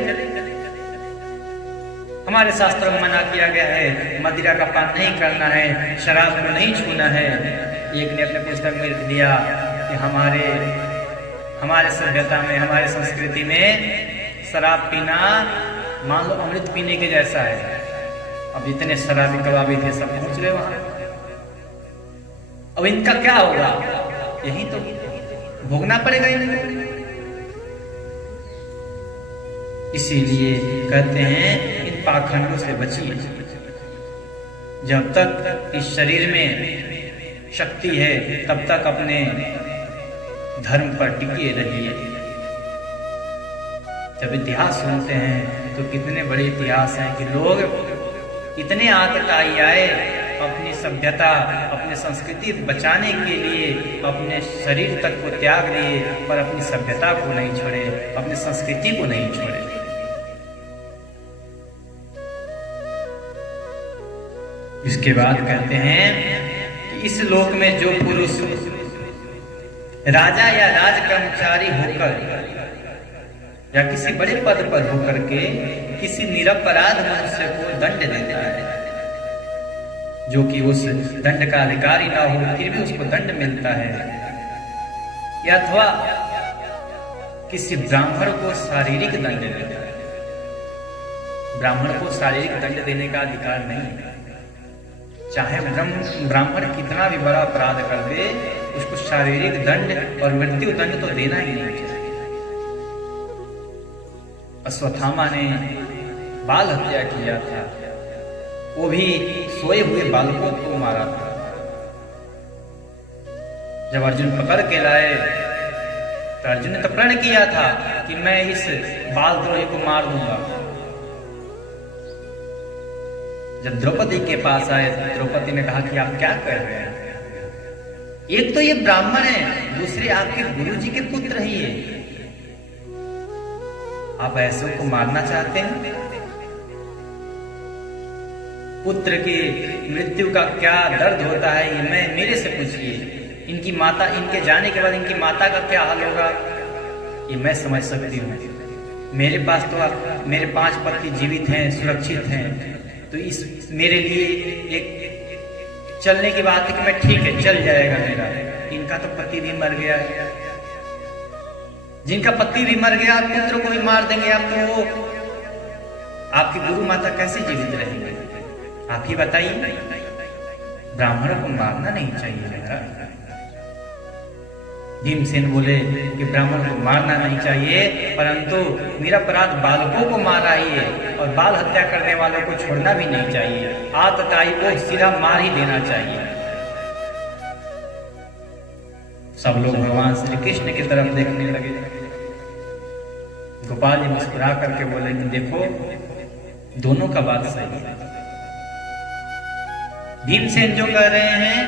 हमारे शास्त्रों में मना किया गया है मदिरा का पान नहीं करना है, शराब को नहीं छूना है। एक ने अपने पुस्तक में लिख दिया कि हमारे सभ्यता में, हमारे संस्कृति में शराब पीना मान लो अमृत पीने के जैसा है। अब इतने शराबी कबाबी थे, सब पहुंच गए वहां। अब इनका क्या होगा, यही तो भोगना पड़ेगा इनको। इसीलिए कहते हैं इन पाखंडों से बचिए। जब तक इस शरीर में शक्ति है तब तक अपने धर्म पर टिके रहिए। जब इतिहास सुनते हैं तो कितने बड़े इतिहास हैं कि लोग इतने आतताई आए अपनी सभ्यता, अपनी संस्कृति बचाने के लिए अपने शरीर तक को त्याग दिए, पर अपनी सभ्यता को नहीं छोड़े, अपनी संस्कृति को नहीं छोड़े। इसके बाद कहते हैं कि इस लोक में जो पुरुष राजा या राज कर्मचारी होकर या किसी बड़े पद पर होकर के किसी निरपराध मनुष्य को दंड देता है, जो कि उस दंड का अधिकारी ना हो फिर भी उसको दंड मिलता है, या अथवा किसी ब्राह्मण को शारीरिक दंड देता है। ब्राह्मण को शारीरिक दंड देने का अधिकार नहीं है, चाहे ब्राह्मण कितना भी बड़ा अपराध कर दे, उसको शारीरिक दंड और मृत्यु दंड तो देना ही नहीं चाहिए। अश्वत्थामा ने बाल हत्या किया था, वो भी सोए हुए बालकों को मारा था। जब अर्जुन पकड़ के लाए तो अर्जुन ने तो प्रण किया था कि मैं इस बालद्रोही को मार दूंगा। जब द्रौपदी के पास आए तो द्रौपदी ने कहा कि आप क्या कर रहे हैं? एक तो ये ब्राह्मण है, दूसरे आपके गुरुजी के पुत्र ही है, आप ऐसों को मारना चाहते हैं? पुत्र की मृत्यु का क्या दर्द होता है ये मेरे से पूछिए। इनकी माता, इनके जाने के बाद इनकी माता का क्या हाल होगा ये मैं समझ सकती हूँ। मेरे पास तो मेरे 5 पति जीवित हैं, सुरक्षित हैं, तो इस मेरे लिए एक चलने की बात है कि मैं ठीक है चल जाएगा मेरा। इनका तो पति भी मर गया है, जिनका पति भी मर गया पुत्र को भी मार देंगे आप, तो वो आपकी गुरु माता कैसे जीवित रहेंगे? आप ही बताइए। ब्राह्मणों को मारना नहीं चाहिए मेरा। भीमसेन बोले कि ब्राह्मण को मारना नहीं चाहिए, परंतु निरपराध बालकों को मारा ही है और बाल हत्या करने वालों को छोड़ना भी नहीं चाहिए। आतताई को सीधा मार ही देना चाहिए। सब लोग भगवान श्री कृष्ण की तरफ देखने लगे। गोपाल जी मुस्कुरा करके बोले कि देखो दोनों का बात सही है। भीमसेन जो कह रहे हैं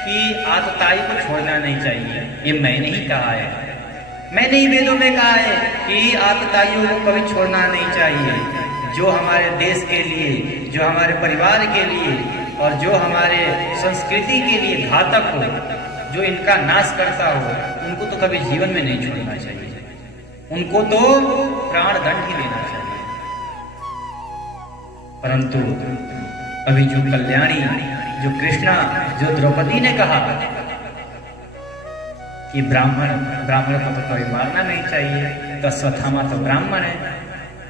कि आतताई को छोड़ना नहीं चाहिए, ये मैंने ही कहा है, मैंने ही वेदों में कहा है कि आतताइयों को कभी छोड़ना नहीं चाहिए। जो हमारे देश के लिए, जो हमारे परिवार के लिए और जो हमारे संस्कृति के लिए घातक हो, जो इनका नाश करता हो, उनको तो कभी जीवन में नहीं छोड़ना चाहिए, उनको तो प्राण दंड ही देना चाहिए। परंतु अभी जो कल्याणी, जो कृष्णा, जो द्रौपदी ने कहा कि ब्राह्मण को तो कभी मारना नहीं चाहिए, तो अश्वत्थामा तो ब्राह्मण है,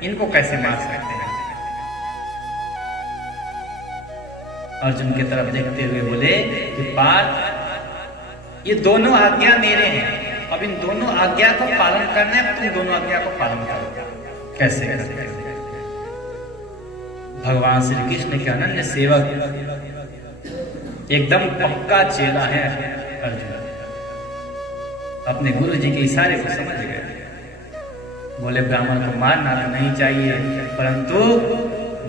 इनको कैसे मार सकते हैं? अर्जुन की तरफ देखते हुए बोले कि पार्थ ये दोनों आज्ञा मेरे हैं, अब इन दोनों आज्ञा को पालन करना है, तुम दोनों आज्ञा को पालन करो। कैसे करते हैं? भगवान श्री कृष्ण के अनन्य सेवक, एकदम पक्का चेला है अर्जुन, अपने गुरु जी के इशारे को समझ गए। बोले ब्राह्मण को मारना तो नहीं चाहिए, परंतु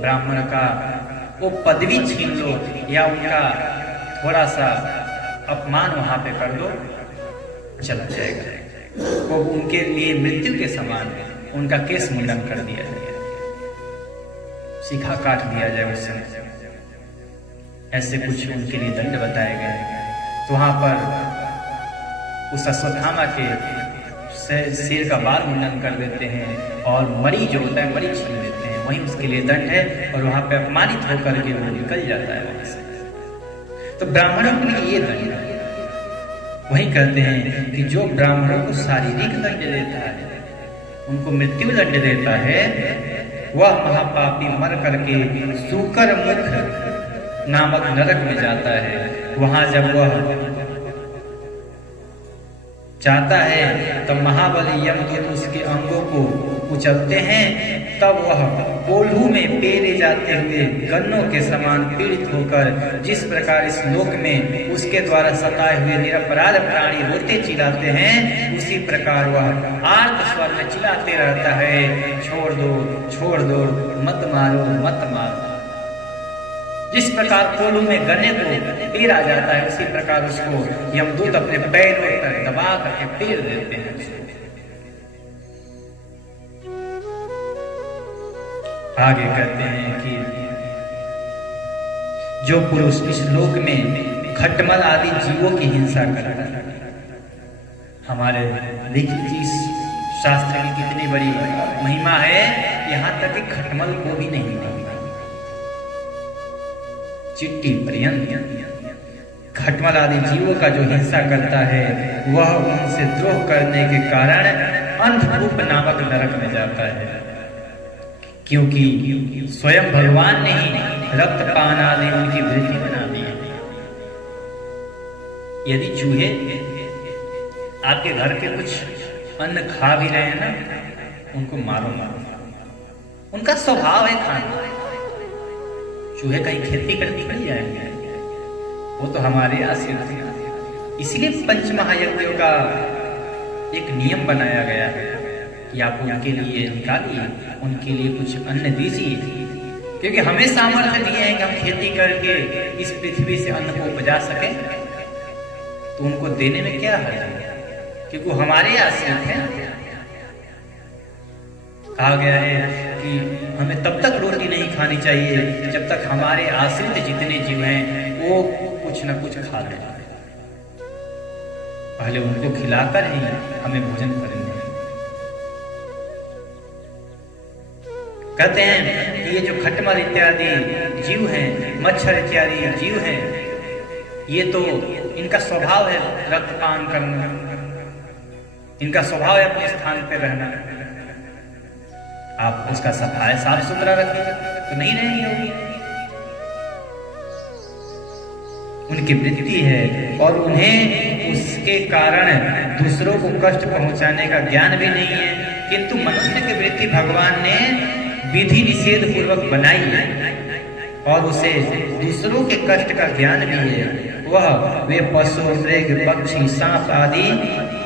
ब्राह्मण का वो पदवी छीन लो या उनका थोड़ा सा अपमान वहां पे कर दो, चला जाएगा। वो उनके लिए मृत्यु के समान है, उनका केस मुंडन कर दिया जाए, शिखा काट दिया जाए उस समय। ऐसे कुछ उनके लिए दंड बताए गए। तो वहां पर उस अश्वत्थामा के सिर का बाल मुंडन कर देते हैं और मणि जो होता है मणि छीन देते हैं, वही उसके लिए दंड है और वहां पे अपमानित होकर के वो निकल जाता है वहां से। तो ब्राह्मणों के लिए ये दंड है। वही कहते हैं कि जो ब्राह्मणों को शारीरिक दंड देता है, उनको मृत्यु दंड देता है, वह महापापी मर करके सूकर मुख नामक नरक में जाता है। वहां जब वह जाता है तब महाबली यमदूत उसके अंगों को कुचलते हैं, तब वह कोल्हू में पेरे जाते हुए गन्नों के समान पीड़ित होकर जिस प्रकार इस लोक में उसके द्वारा सताए हुए निरपराध प्राणी रोते चिल्लाते हैं, उसी प्रकार वह आर्त स्वर में चिल्लाते रहता है, छोड़ दो, छोड़ दो, मत मारो, मत मारो। जिस प्रकार कोलों में गन्ने को पेरा जाता है, उसी प्रकार उसको यमदूत अपने पैरों पर दबा करके पेर देते हैं। आगे कहते हैं कि जो पुरुष इस लोक में खटमल आदि जीवों की हिंसा करता है, हमारे देखिए इस शास्त्र की कितनी बड़ी महिमा है, यहां तक कि खटमल को भी नहीं मानता, चिट्टी पर्यंत खटमल आदि जीवों का जो हिंसा करता है वह उनसे द्रोह करने के कारण अंधकूप नामक नरक में जाता है, क्योंकि स्वयं भगवान ने ही रक्तपान आदि उनकी वृत्ति बना दी है। यदि चूहे आपके घर के कुछ अन्न खा भी रहे हैं ना, उनको मारो, उनका स्वभाव है खाना। चूहे कहीं खेती करके नहीं जाएंगे, वो तो हमारे आश्रित हैं। इसलिए पंचमहायज्ञों का एक नियम बनाया गया है कि आप उनके लिए निकालिए, उनके लिए कुछ अन्न दीजिए, क्योंकि हमें सामर्थ्य दिए हैं कि हम खेती करके इस पृथ्वी से अन्न को उपजा सके, तो उनको देने में क्या हर्ज है, क्योंकि वो हमारे आश्रित हैं। कहा गया है कि हमें तब तक रोटी नहीं खानी चाहिए जब तक हमारे आश्रित जितने जीव हैं वो कुछ न कुछ खा लें, पहले उनको खिलाकर ही हमें भोजन करेंगे। कहते हैं कि ये जो खटमल इत्यादि जीव हैं, मच्छर इत्यादि जीव हैं, ये तो इनका स्वभाव है रक्तपान करना, इनका स्वभाव है अपने स्थान पर रहना। आप उसका सफाई साफ सुथरा रखिए तो नहीं रहेंगे होगी। उनकी वृत्ति है और उन्हें उसके कारण दूसरों को कष्ट पहुंचाने का ज्ञान भी नहीं है, किंतु मनुष्य की वृत्ति भगवान ने विधि निषेध पूर्वक बनाई है और उसे दूसरों के कष्ट का ज्ञान भी है। वह वे पशु, मृग, पक्षी, सांप आदि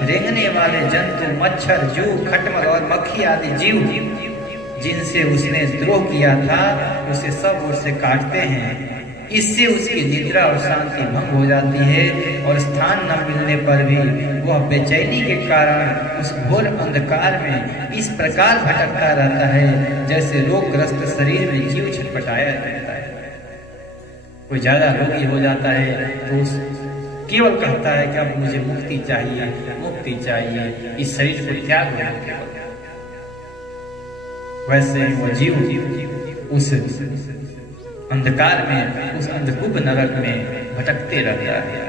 रेंगने वाले जंतु, मच्छर, जू, खटमल और मक्खी आदि जीव जिनसे उसने द्रोह किया था, उसे सब ओर से काटते हैं। इससे उसकी निद्रा और शांति भंग हो जाती है और स्थान न मिलने पर भी वह बेचैनी के कारण उस घोर अंधकार में इस प्रकार भटकता रहता है जैसे रोगग्रस्त शरीर में जीव छटपटाया रहता है। कोई ज्यादा रोगी हो जाता है तो केवल कहता है कि अब मुझे मुक्ति चाहिए, मुक्ति चाहिए, इस शरीर को त्याग दो। वैसे वो जीव उस अंधकार में, उस अंधकूप नरक में भटकते रहता है।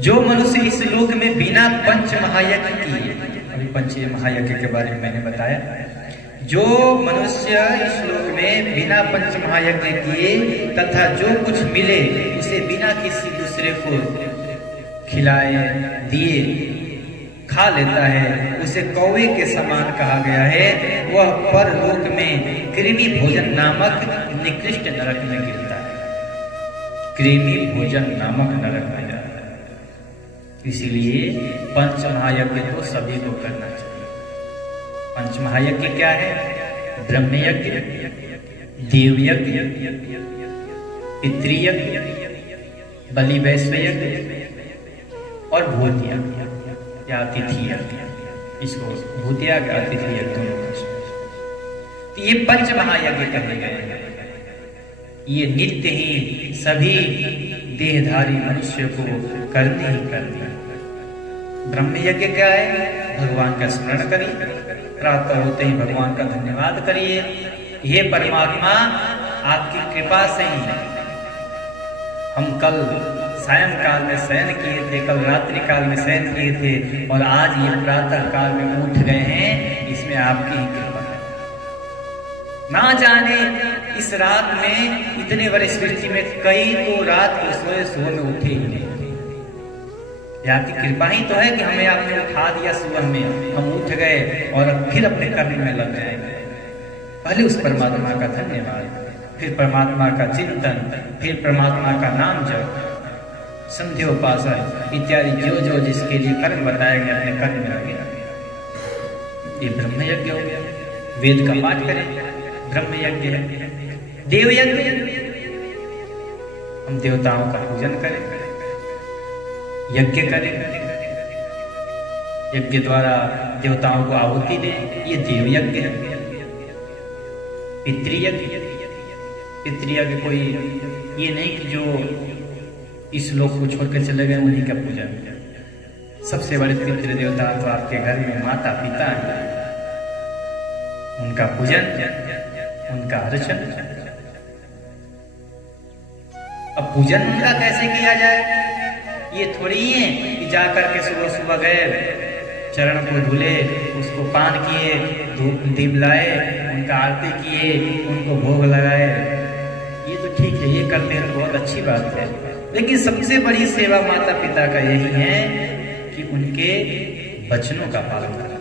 जो मनुष्य इस लोक में बिना पंच महायज्ञ किए, अभी पंच महायज्ञ के बारे में मैंने बताया, जो मनुष्य इस लोक में बिना पंच महायज्ञ किए तथा जो कुछ मिले उसे बिना किसी दूसरे को खिलाए दिए खा लेता है, उसे कौवे के समान कहा गया है। वह परलोक में कृमि भोजन नामक निकृष्ट नरक में गिरता है, कृमि भोजन नामक नरक में जाता है। इसीलिए पंच महायज्ञ तो सभी को करना चाहिए। पंच महायज्ञ क्या है? ब्रह्मयज्ञ, देवयज्ञ, पितृयज्ञ, बलि वैश्वयज्ञ और भूतयज्ञ या अतिथि यज्ञ। इसको भूतिया का अतिथि यज्ञ दोनों का, तो ये पंच महायज्ञ कहे गए हैं। ये नित्य ही सभी देहधारी मनुष्य को करने ही करने। ब्रह्म यज्ञ क्या है? भगवान का स्मरण करिए, प्रातः होते ही भगवान का धन्यवाद करिए। हे परमात्मा, आपकी कृपा से ही हम कल सायंकाल में शयन किए थे, कल रात्रि काल में शयन किए थे और आज ये प्रातः काल में उठ गए हैं, इसमें आपकी ही कृपा है। ना जाने इस रात में, इतने बड़े सृष्टि में कई तो रात को सोए में उठे ही नहीं। आपकी कृपा ही तो है कि हमें आपने उठा दिया सुबह में, हम उठ गए और फिर अपने कर्म में लग जाएंगे। पहले उस परमात्मा का धन्यवाद, फिर परमात्मा का चिंतन, फिर परमात्मा का नाम जप, संध्योपासन इत्यादि जो जो जिसके लिए कर्म बताए गए अपने कर्म में लगे। ये ब्रह्म यज्ञ हो गया। वेद का पाठ करें, ब्रह्म यज्ञ है, देव यज्ञ। हम देवताओं का पूजन करें, यज्ञ करें, यज्ञ द्वारा देवताओं को आहुति दें, ये देव यज्ञ है। पितृयज्ञ, पितृयज्ञ कोई ये नहीं कि जो इस लोक को छोड़कर चले गए उन्हीं का पूजन। सबसे बड़े पितृ देवता तो आपके घर में माता पिता हैं, उनका पूजन, उनका अर्चन। अब पूजन उनका कैसे किया जाए? ये थोड़ी है कि जाकर के सुबह सुबह गए, चरण को धुले, उसको पान किए, धूप दीप लाए, उनका आरती किए, उनको भोग लगाए। ये तो ठीक है, ये करते हैं तो बहुत अच्छी बात है, लेकिन सबसे बड़ी सेवा माता पिता का यही है कि उनके वचनों का पालन करना।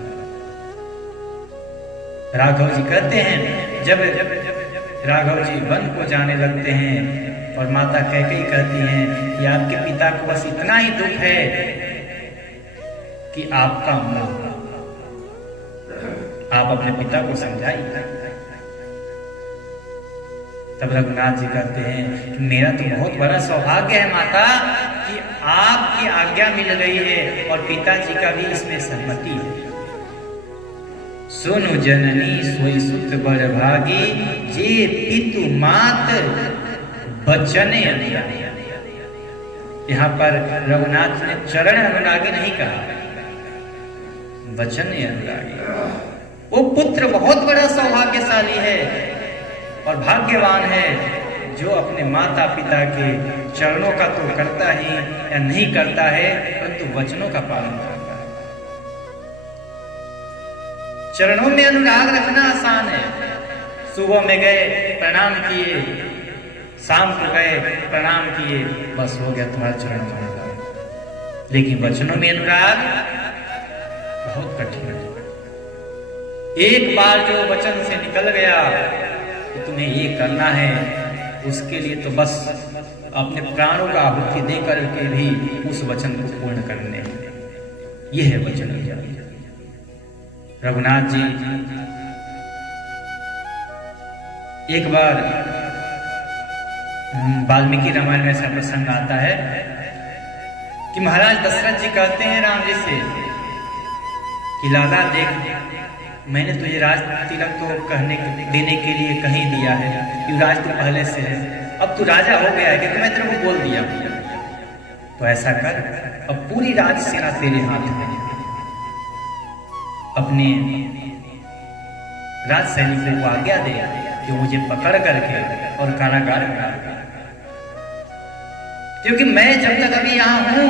राघव जी कहते हैं, जब राघव जी वन को जाने लगते हैं और माता कैकेयी कहती हैं कि आपके पिता को बस इतना ही दुख है कि आपका मुंह, आप अपने पिता को समझाइए। तब रघुनाथ जी कहते हैं कि मेरा तो बहुत बड़ा सौभाग्य है माता कि आपकी आज्ञा मिल गई है और पिताजी का भी इसमें सहमति है। सुनु जननी सोई सुत बड़ भागी, जे पितु मात बचने अनुरागी। यहाँ पर रघुनाथ ने चरण अनुरागी नहीं कहा, वचन अनुरागी। वो पुत्र बहुत बड़ा सौभाग्यशाली है और भाग्यवान है जो अपने माता पिता के चरणों का तो करता ही या नहीं करता है, परंतु वचनों का पालन करता है। चरणों में अनुराग रखना आसान है। सुबह में गए प्रणाम किए, शाम को गए प्रणाम किए, बस हो गया तुम्हारा चरण में अनुराग। लेकिन वचनों में अनुराग बहुत कठिन है। एक बार जो वचन से निकल गया कि तुम्हें ये करना है, उसके लिए तो बस अपने प्राणों का आहुति दे करके भी उस वचन को पूर्ण करने। यह है वचन। रघुनाथ जी एक बार वाल्मीकि रामायण में ऐसा प्रसंग आता है कि महाराज दशरथ जी कहते हैं राम जी से कि लाला देख, मैंने तुझे राज तिलक तो देने के लिए कहीं दिया है, युवराज तो पहले से है, अब तू राजा हो गया है कि मैं तेरे को बोल दिया, तो ऐसा कर, अब पूरी राज सेना तेरे हाथ में है। अपने राज सैनिकों को आज्ञा दे कि मुझे पकड़ करके और कारागार में डाल, क्योंकि मैं जब तक अभी यहाँ हूं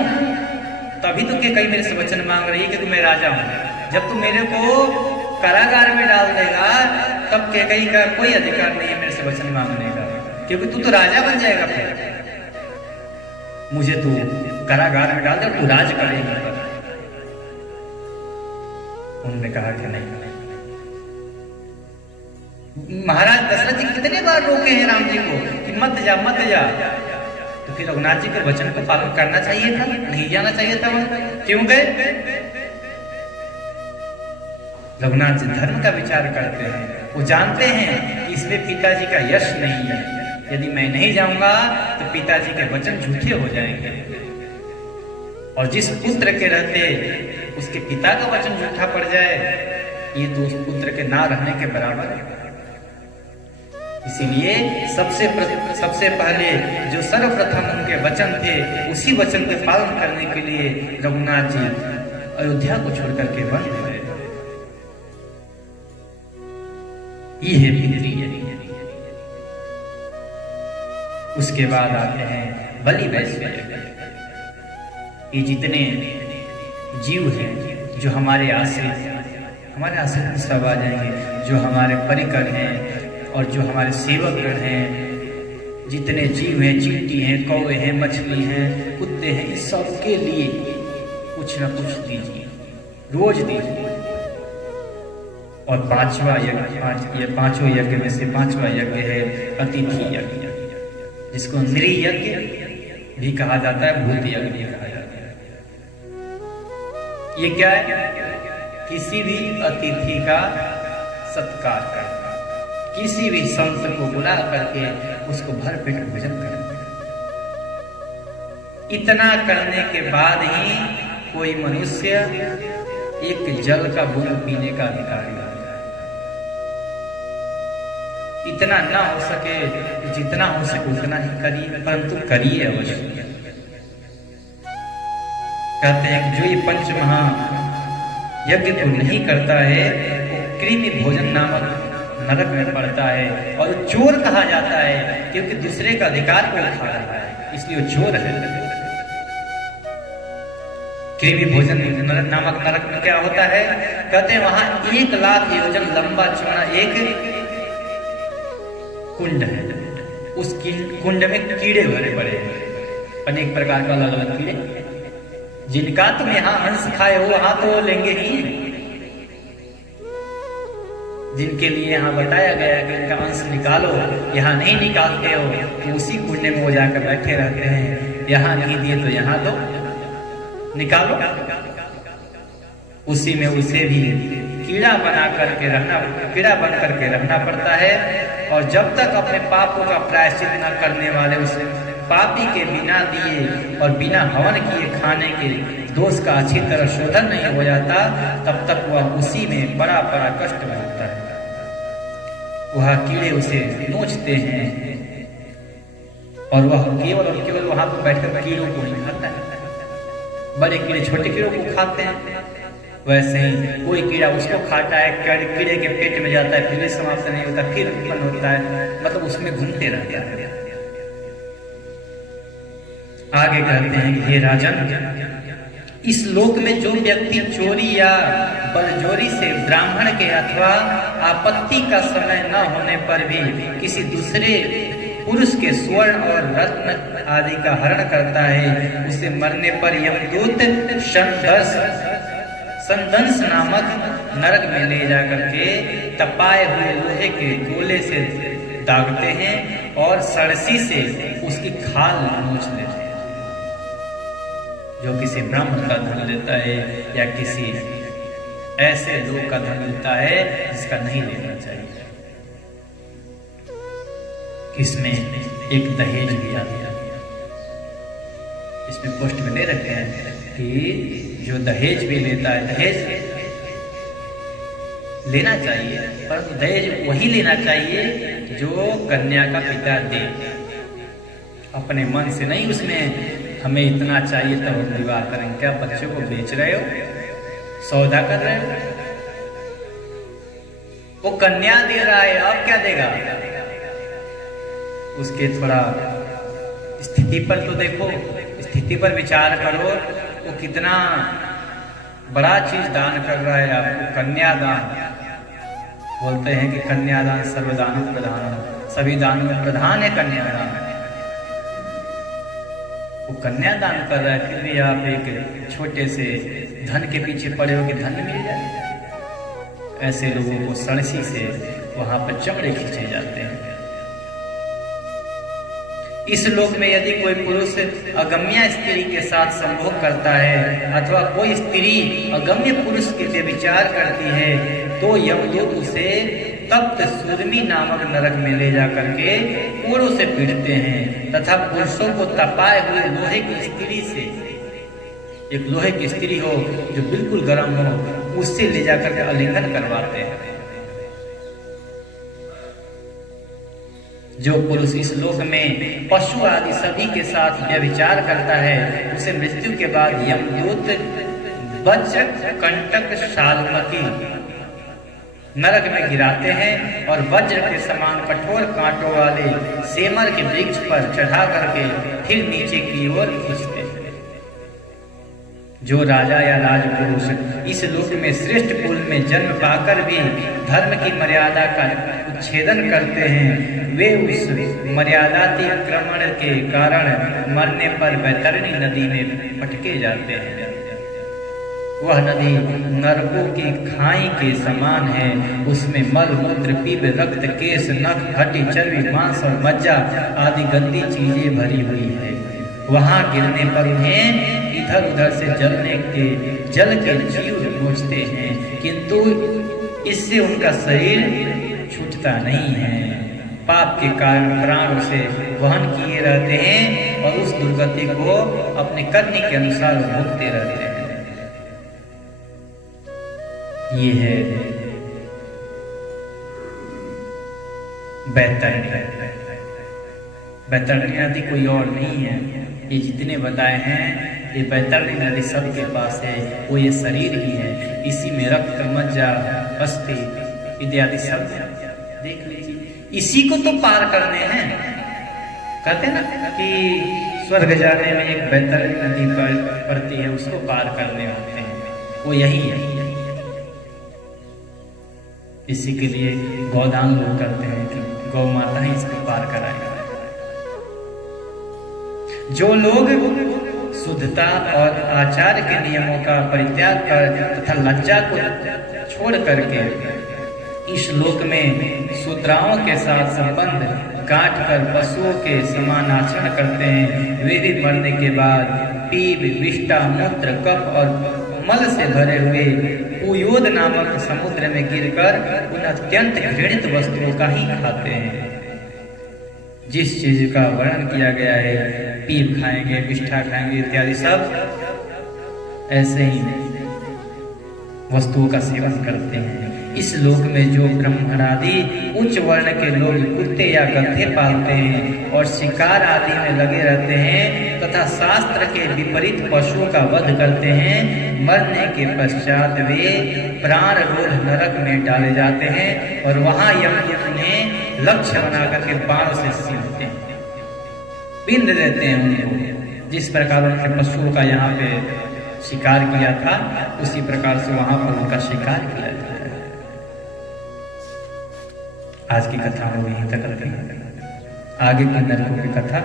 तभी तो कई मेरे से वचन मांग रही है कि मैं राजा हूं। जब तू मेरे को कारागार में डाल देगा तब कैकेयी का कोई अधिकार नहीं है मेरे से वचन मांगने का, क्योंकि तू तो राजा बन जाएगा। फिर मुझे तू कारागार में डाल दे और तू राज करेगा। उन्होंने कहा कि नहीं। महाराज दशरथ जी कितने बार रोके हैं राम जी को कि मत जा मत जा, तो फिर रघुनाथ जी के वचन को पालन करना चाहिए था, नहीं जाना चाहिए था वहां, क्यों गए? रघुनाथ जी धर्म का विचार करते हैं, वो जानते हैं कि इसमें पिताजी का यश नहीं है, यदि मैं नहीं जाऊंगा तो पिताजी के वचन झूठे हो जाएंगे, और जिस पुत्र के रहते उसके पिता का वचन झूठा पड़ जाए, ये तो उस पुत्र के ना रहने के बराबर है। इसीलिए सबसे पहले जो सर्वप्रथम उनके वचन थे, उसी वचन के पालन करने के लिए रघुनाथ जी अयोध्या को छोड़कर के वन में गए। ये है पितृयज्ञ। उसके बाद आते हैं बलि वैश्य। ये जितने जीव हैं जो हमारे आश्रित सब आ जाएंगे, जो हमारे परिकर हैं और जो हमारे सेवक हैं, जितने जीव हैं, चींटी हैं, कौवे हैं, मछली हैं, कुत्ते हैं, इस सब के लिए कुछ न कुछ दीजिए, रोज दीजिए। और पांचवा यज्ञ, ये पांचों यज्ञ में से पांचवा यज्ञ है अतिथि यज्ञ, जिसको नृयज्ञ भी कहा जाता है, भूत यज्ञ भी कहा जाता है। ये क्या है? किसी भी अतिथि का सत्कार करना, किसी भी संत को बुला करके उसको भर पेट भोजन करें। इतना करने के बाद ही कोई मनुष्य एक जल का बूंद पीने का अधिकारी है। इतना ना हो सके, जितना हो सके उतना ही करिए, परंतु करिए अवश्य। कहते हैं जो ये पंच महा यज्ञ को नहीं करता है वो कृमि भोजन नामक नरक में पड़ता है, और चोर कहा जाता है क्योंकि दूसरे का अधिकार को खा रहा है, इसलिए वो चोर है। कृमि भोजन नामक नरक में क्या होता है? कहते हैं वहां 1 लाख योजन लंबा चौड़ा एक कुंड है। उस कुंड में कीड़े भरे पड़े हैं, अनेक प्रकार का अलग अलग कीड़े, जिनका तुम यहाँ अंश खाए हो वहां तो लेंगे ही, जिनके लिए यहाँ बताया गया कि इनका अंश निकालो, यहाँ नहीं निकालते हो तो उसी कुंड में वो जाकर बैठे रहते हैं। यहाँ नहीं दिए तो यहाँ दो, निकालो। उसी में उसे भी कीड़ा बना करके रहना, कीड़ा बन करके रहना पड़ता है। और जब तक अपने पापों का प्रायश्चित न करने वाले उस पापी के बिना दिए और बिना हवन किए खाने के दोष का अच्छी तरह शोधन नहीं हो जाता, तब तक वह उसी में बड़ा बड़ा कष्ट भोगता है। वह कीड़े उसे नोचते हैं और वह केवल और केवल वहां पर बैठकर कीड़ों को नहीं खाता है। बड़े कीड़े छोटे कीड़ों को खाते हैं, वैसे ही कोई कीड़ा उसको खाता है, कीड़े के पेट में जाता है, फिर समाप्त नहीं होता, फिर उत्पन्न होता है, मतलब उसमें घूमते रहता है। आगे कहते हैं कि हे राजन, इस लोक में जो व्यक्ति चोरी या बलजोरी से ब्राह्मण के अथवा आपत्ति का समय न होने पर भी किसी दूसरे पुरुष के स्वर्ण और रत्न आदि का हरण करता है, उसे मरने पर यमदूत संदंस नामक नरक में ले जाकर के तपाए हुए लोहे के गोले से दागते हैं और सरसी से उसकी खाल नोच लेते हैं। जो किसी ब्राह्मण का धन लेता है या किसी ऐसे लोग का धन लेता है जिसका नहीं लेना चाहिए। इसमें एक दहेज भी आता है, इसमें पोस्ट में दे रखे हैं कि जो दहेज भी लेता है, दहेज लेना चाहिए, परंतु दहेज वही लेना चाहिए जो कन्या का पिता दे, अपने मन से नहीं। उसमें हमें इतना चाहिए तो हम विवाह करेंगे। क्या बच्चों को बेच रहे हो, सौदा कर रहे हो? वो कन्या दे रहा है, अब क्या देगा? उसके थोड़ा स्थिति पर तो देखो, स्थिति पर विचार करो, वो कितना बड़ा चीज दान कर रहा है आपको। कन्यादान बोलते हैं कि कन्यादान सर्वदानों प्रधान, सभी दानों में प्रधान है कन्यादान। वो कन्यादान कर रहा है, फिर भी आप एक छोटे से धन के पीछे पड़े हो कि धन मिल जाए। ऐसे लोगों को सड़सी से वहां पर चमड़े खींचे जाते हैं। इस लोक में यदि कोई पुरुष अगम्य स्त्री के साथ संभोग करता है अथवा कोई स्त्री अगम्य पुरुष के लिए विचार करती है तो यमदूत उसे तप्त सूर्मी नामक नरक में ले जा करके कोड़ों से पीटते हैं तथा पुरुषों को तपाए हुए लोहे की स्त्री से, एक लोहे की स्त्री हो जो बिल्कुल गर्म हो, उससे ले जाकर के आलिंगन करवाते हैं। जो पुरुष इस लोक में पशु आदि सभी के साथ व्यभिचार करता है उसे मृत्यु के बाद यमदूत वज्र कंटक शालमती नरक में गिराते हैं और वज्र के समान कठोर कांटों वाले सेमर के वृक्ष पर चढ़ा करके फिर नीचे की ओर खींचते हैं। जो राजा या राजपुरुष इस लोक में श्रेष्ठ कुल में जन्म पाकर भी धर्म की मर्यादा का उच्छेदन करते हैं, वे उस मर्यादातिक्रमण के कारण मरने पर वैतरणी नदी में पटके जाते हैं। वह नदी नरकों की खाई के समान है, उसमें मल मूत्र पीप रक्त केश नख हड्डी चर्बी मांस और मज्जा आदि गंदी चीजें भरी हुई है। वहां गिरने पर उन्हें इधर उधर से जल के जीव नोचते हैं, किंतु इससे उनका शरीर छूटता नहीं है। पाप के कारण प्राण उसे वहन किए रहते हैं और उस दुर्गति को अपने करने के अनुसार भोगते रहते हैं। ये है बैतरणी। बैतरणी नदी कोई और नहीं है। ये जितने बताए हैं ये बैतरणी नदी सबके पास है। वो ये शरीर ही है, इसी में रक्त, मज्जा, अस्थि इत्यादि सब देख लीजिए। इसी को तो पार करने हैं। कहते हैं ना कि स्वर्ग जाने में एक बैतरणी नदी पड़ती है, उसको पार करने होते हैं, वो यही है। इसी के लिए गौदान लोग करते हैं कि गौ माता ही इसको पार कराएगा। जो लोग शुद्धता और आचार के नियमों का परित्याग कर तथा लज्जा को छोड़ करके इस लोक में शूद्राओं के साथ संबंध काट कर पशुओं के समान आचरण करते हैं, वे भी मरने के बाद पीप, विष्टा, मूत्र, कफ और मल से भरे हुए कुयोद नामक समुद्र में गिरकर उन अत्यंत घृणित वस्तुओं का ही खाते हैं। जिस चीज का वर्णन किया गया है, पीप खाएंगे, विष्ठा खाएंगे इत्यादि सब ऐसे ही वस्तुओं का सेवन करते हैं। इस लोक में जो ब्राह्मणादि उच्च वर्ण के लोग कुत्ते या गधे पालते हैं और शिकार आदि में लगे रहते हैं तथा शास्त्र के विपरीत पशुओं का वध करते हैं, मरने के पश्चात वे प्राण रोध नरक में डाले जाते हैं और वहां यमदूत उन्हें लक्ष्य बनाकर के बाण से सींचते हैं, बिंद देते हैं उनको। जिस प्रकार उन्होंने पशुओं का यहाँ पे शिकार किया था, उसी प्रकार से वहां पर उनका शिकार किया जाता है। आज की कथा हम लोग यहीं तक रखते हैं। आगे की नरकों की कथा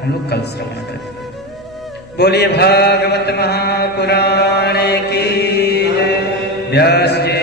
हम लोग कल श्रवण करेंगे। बोलिए भागवत महापुराण की। व्यास जी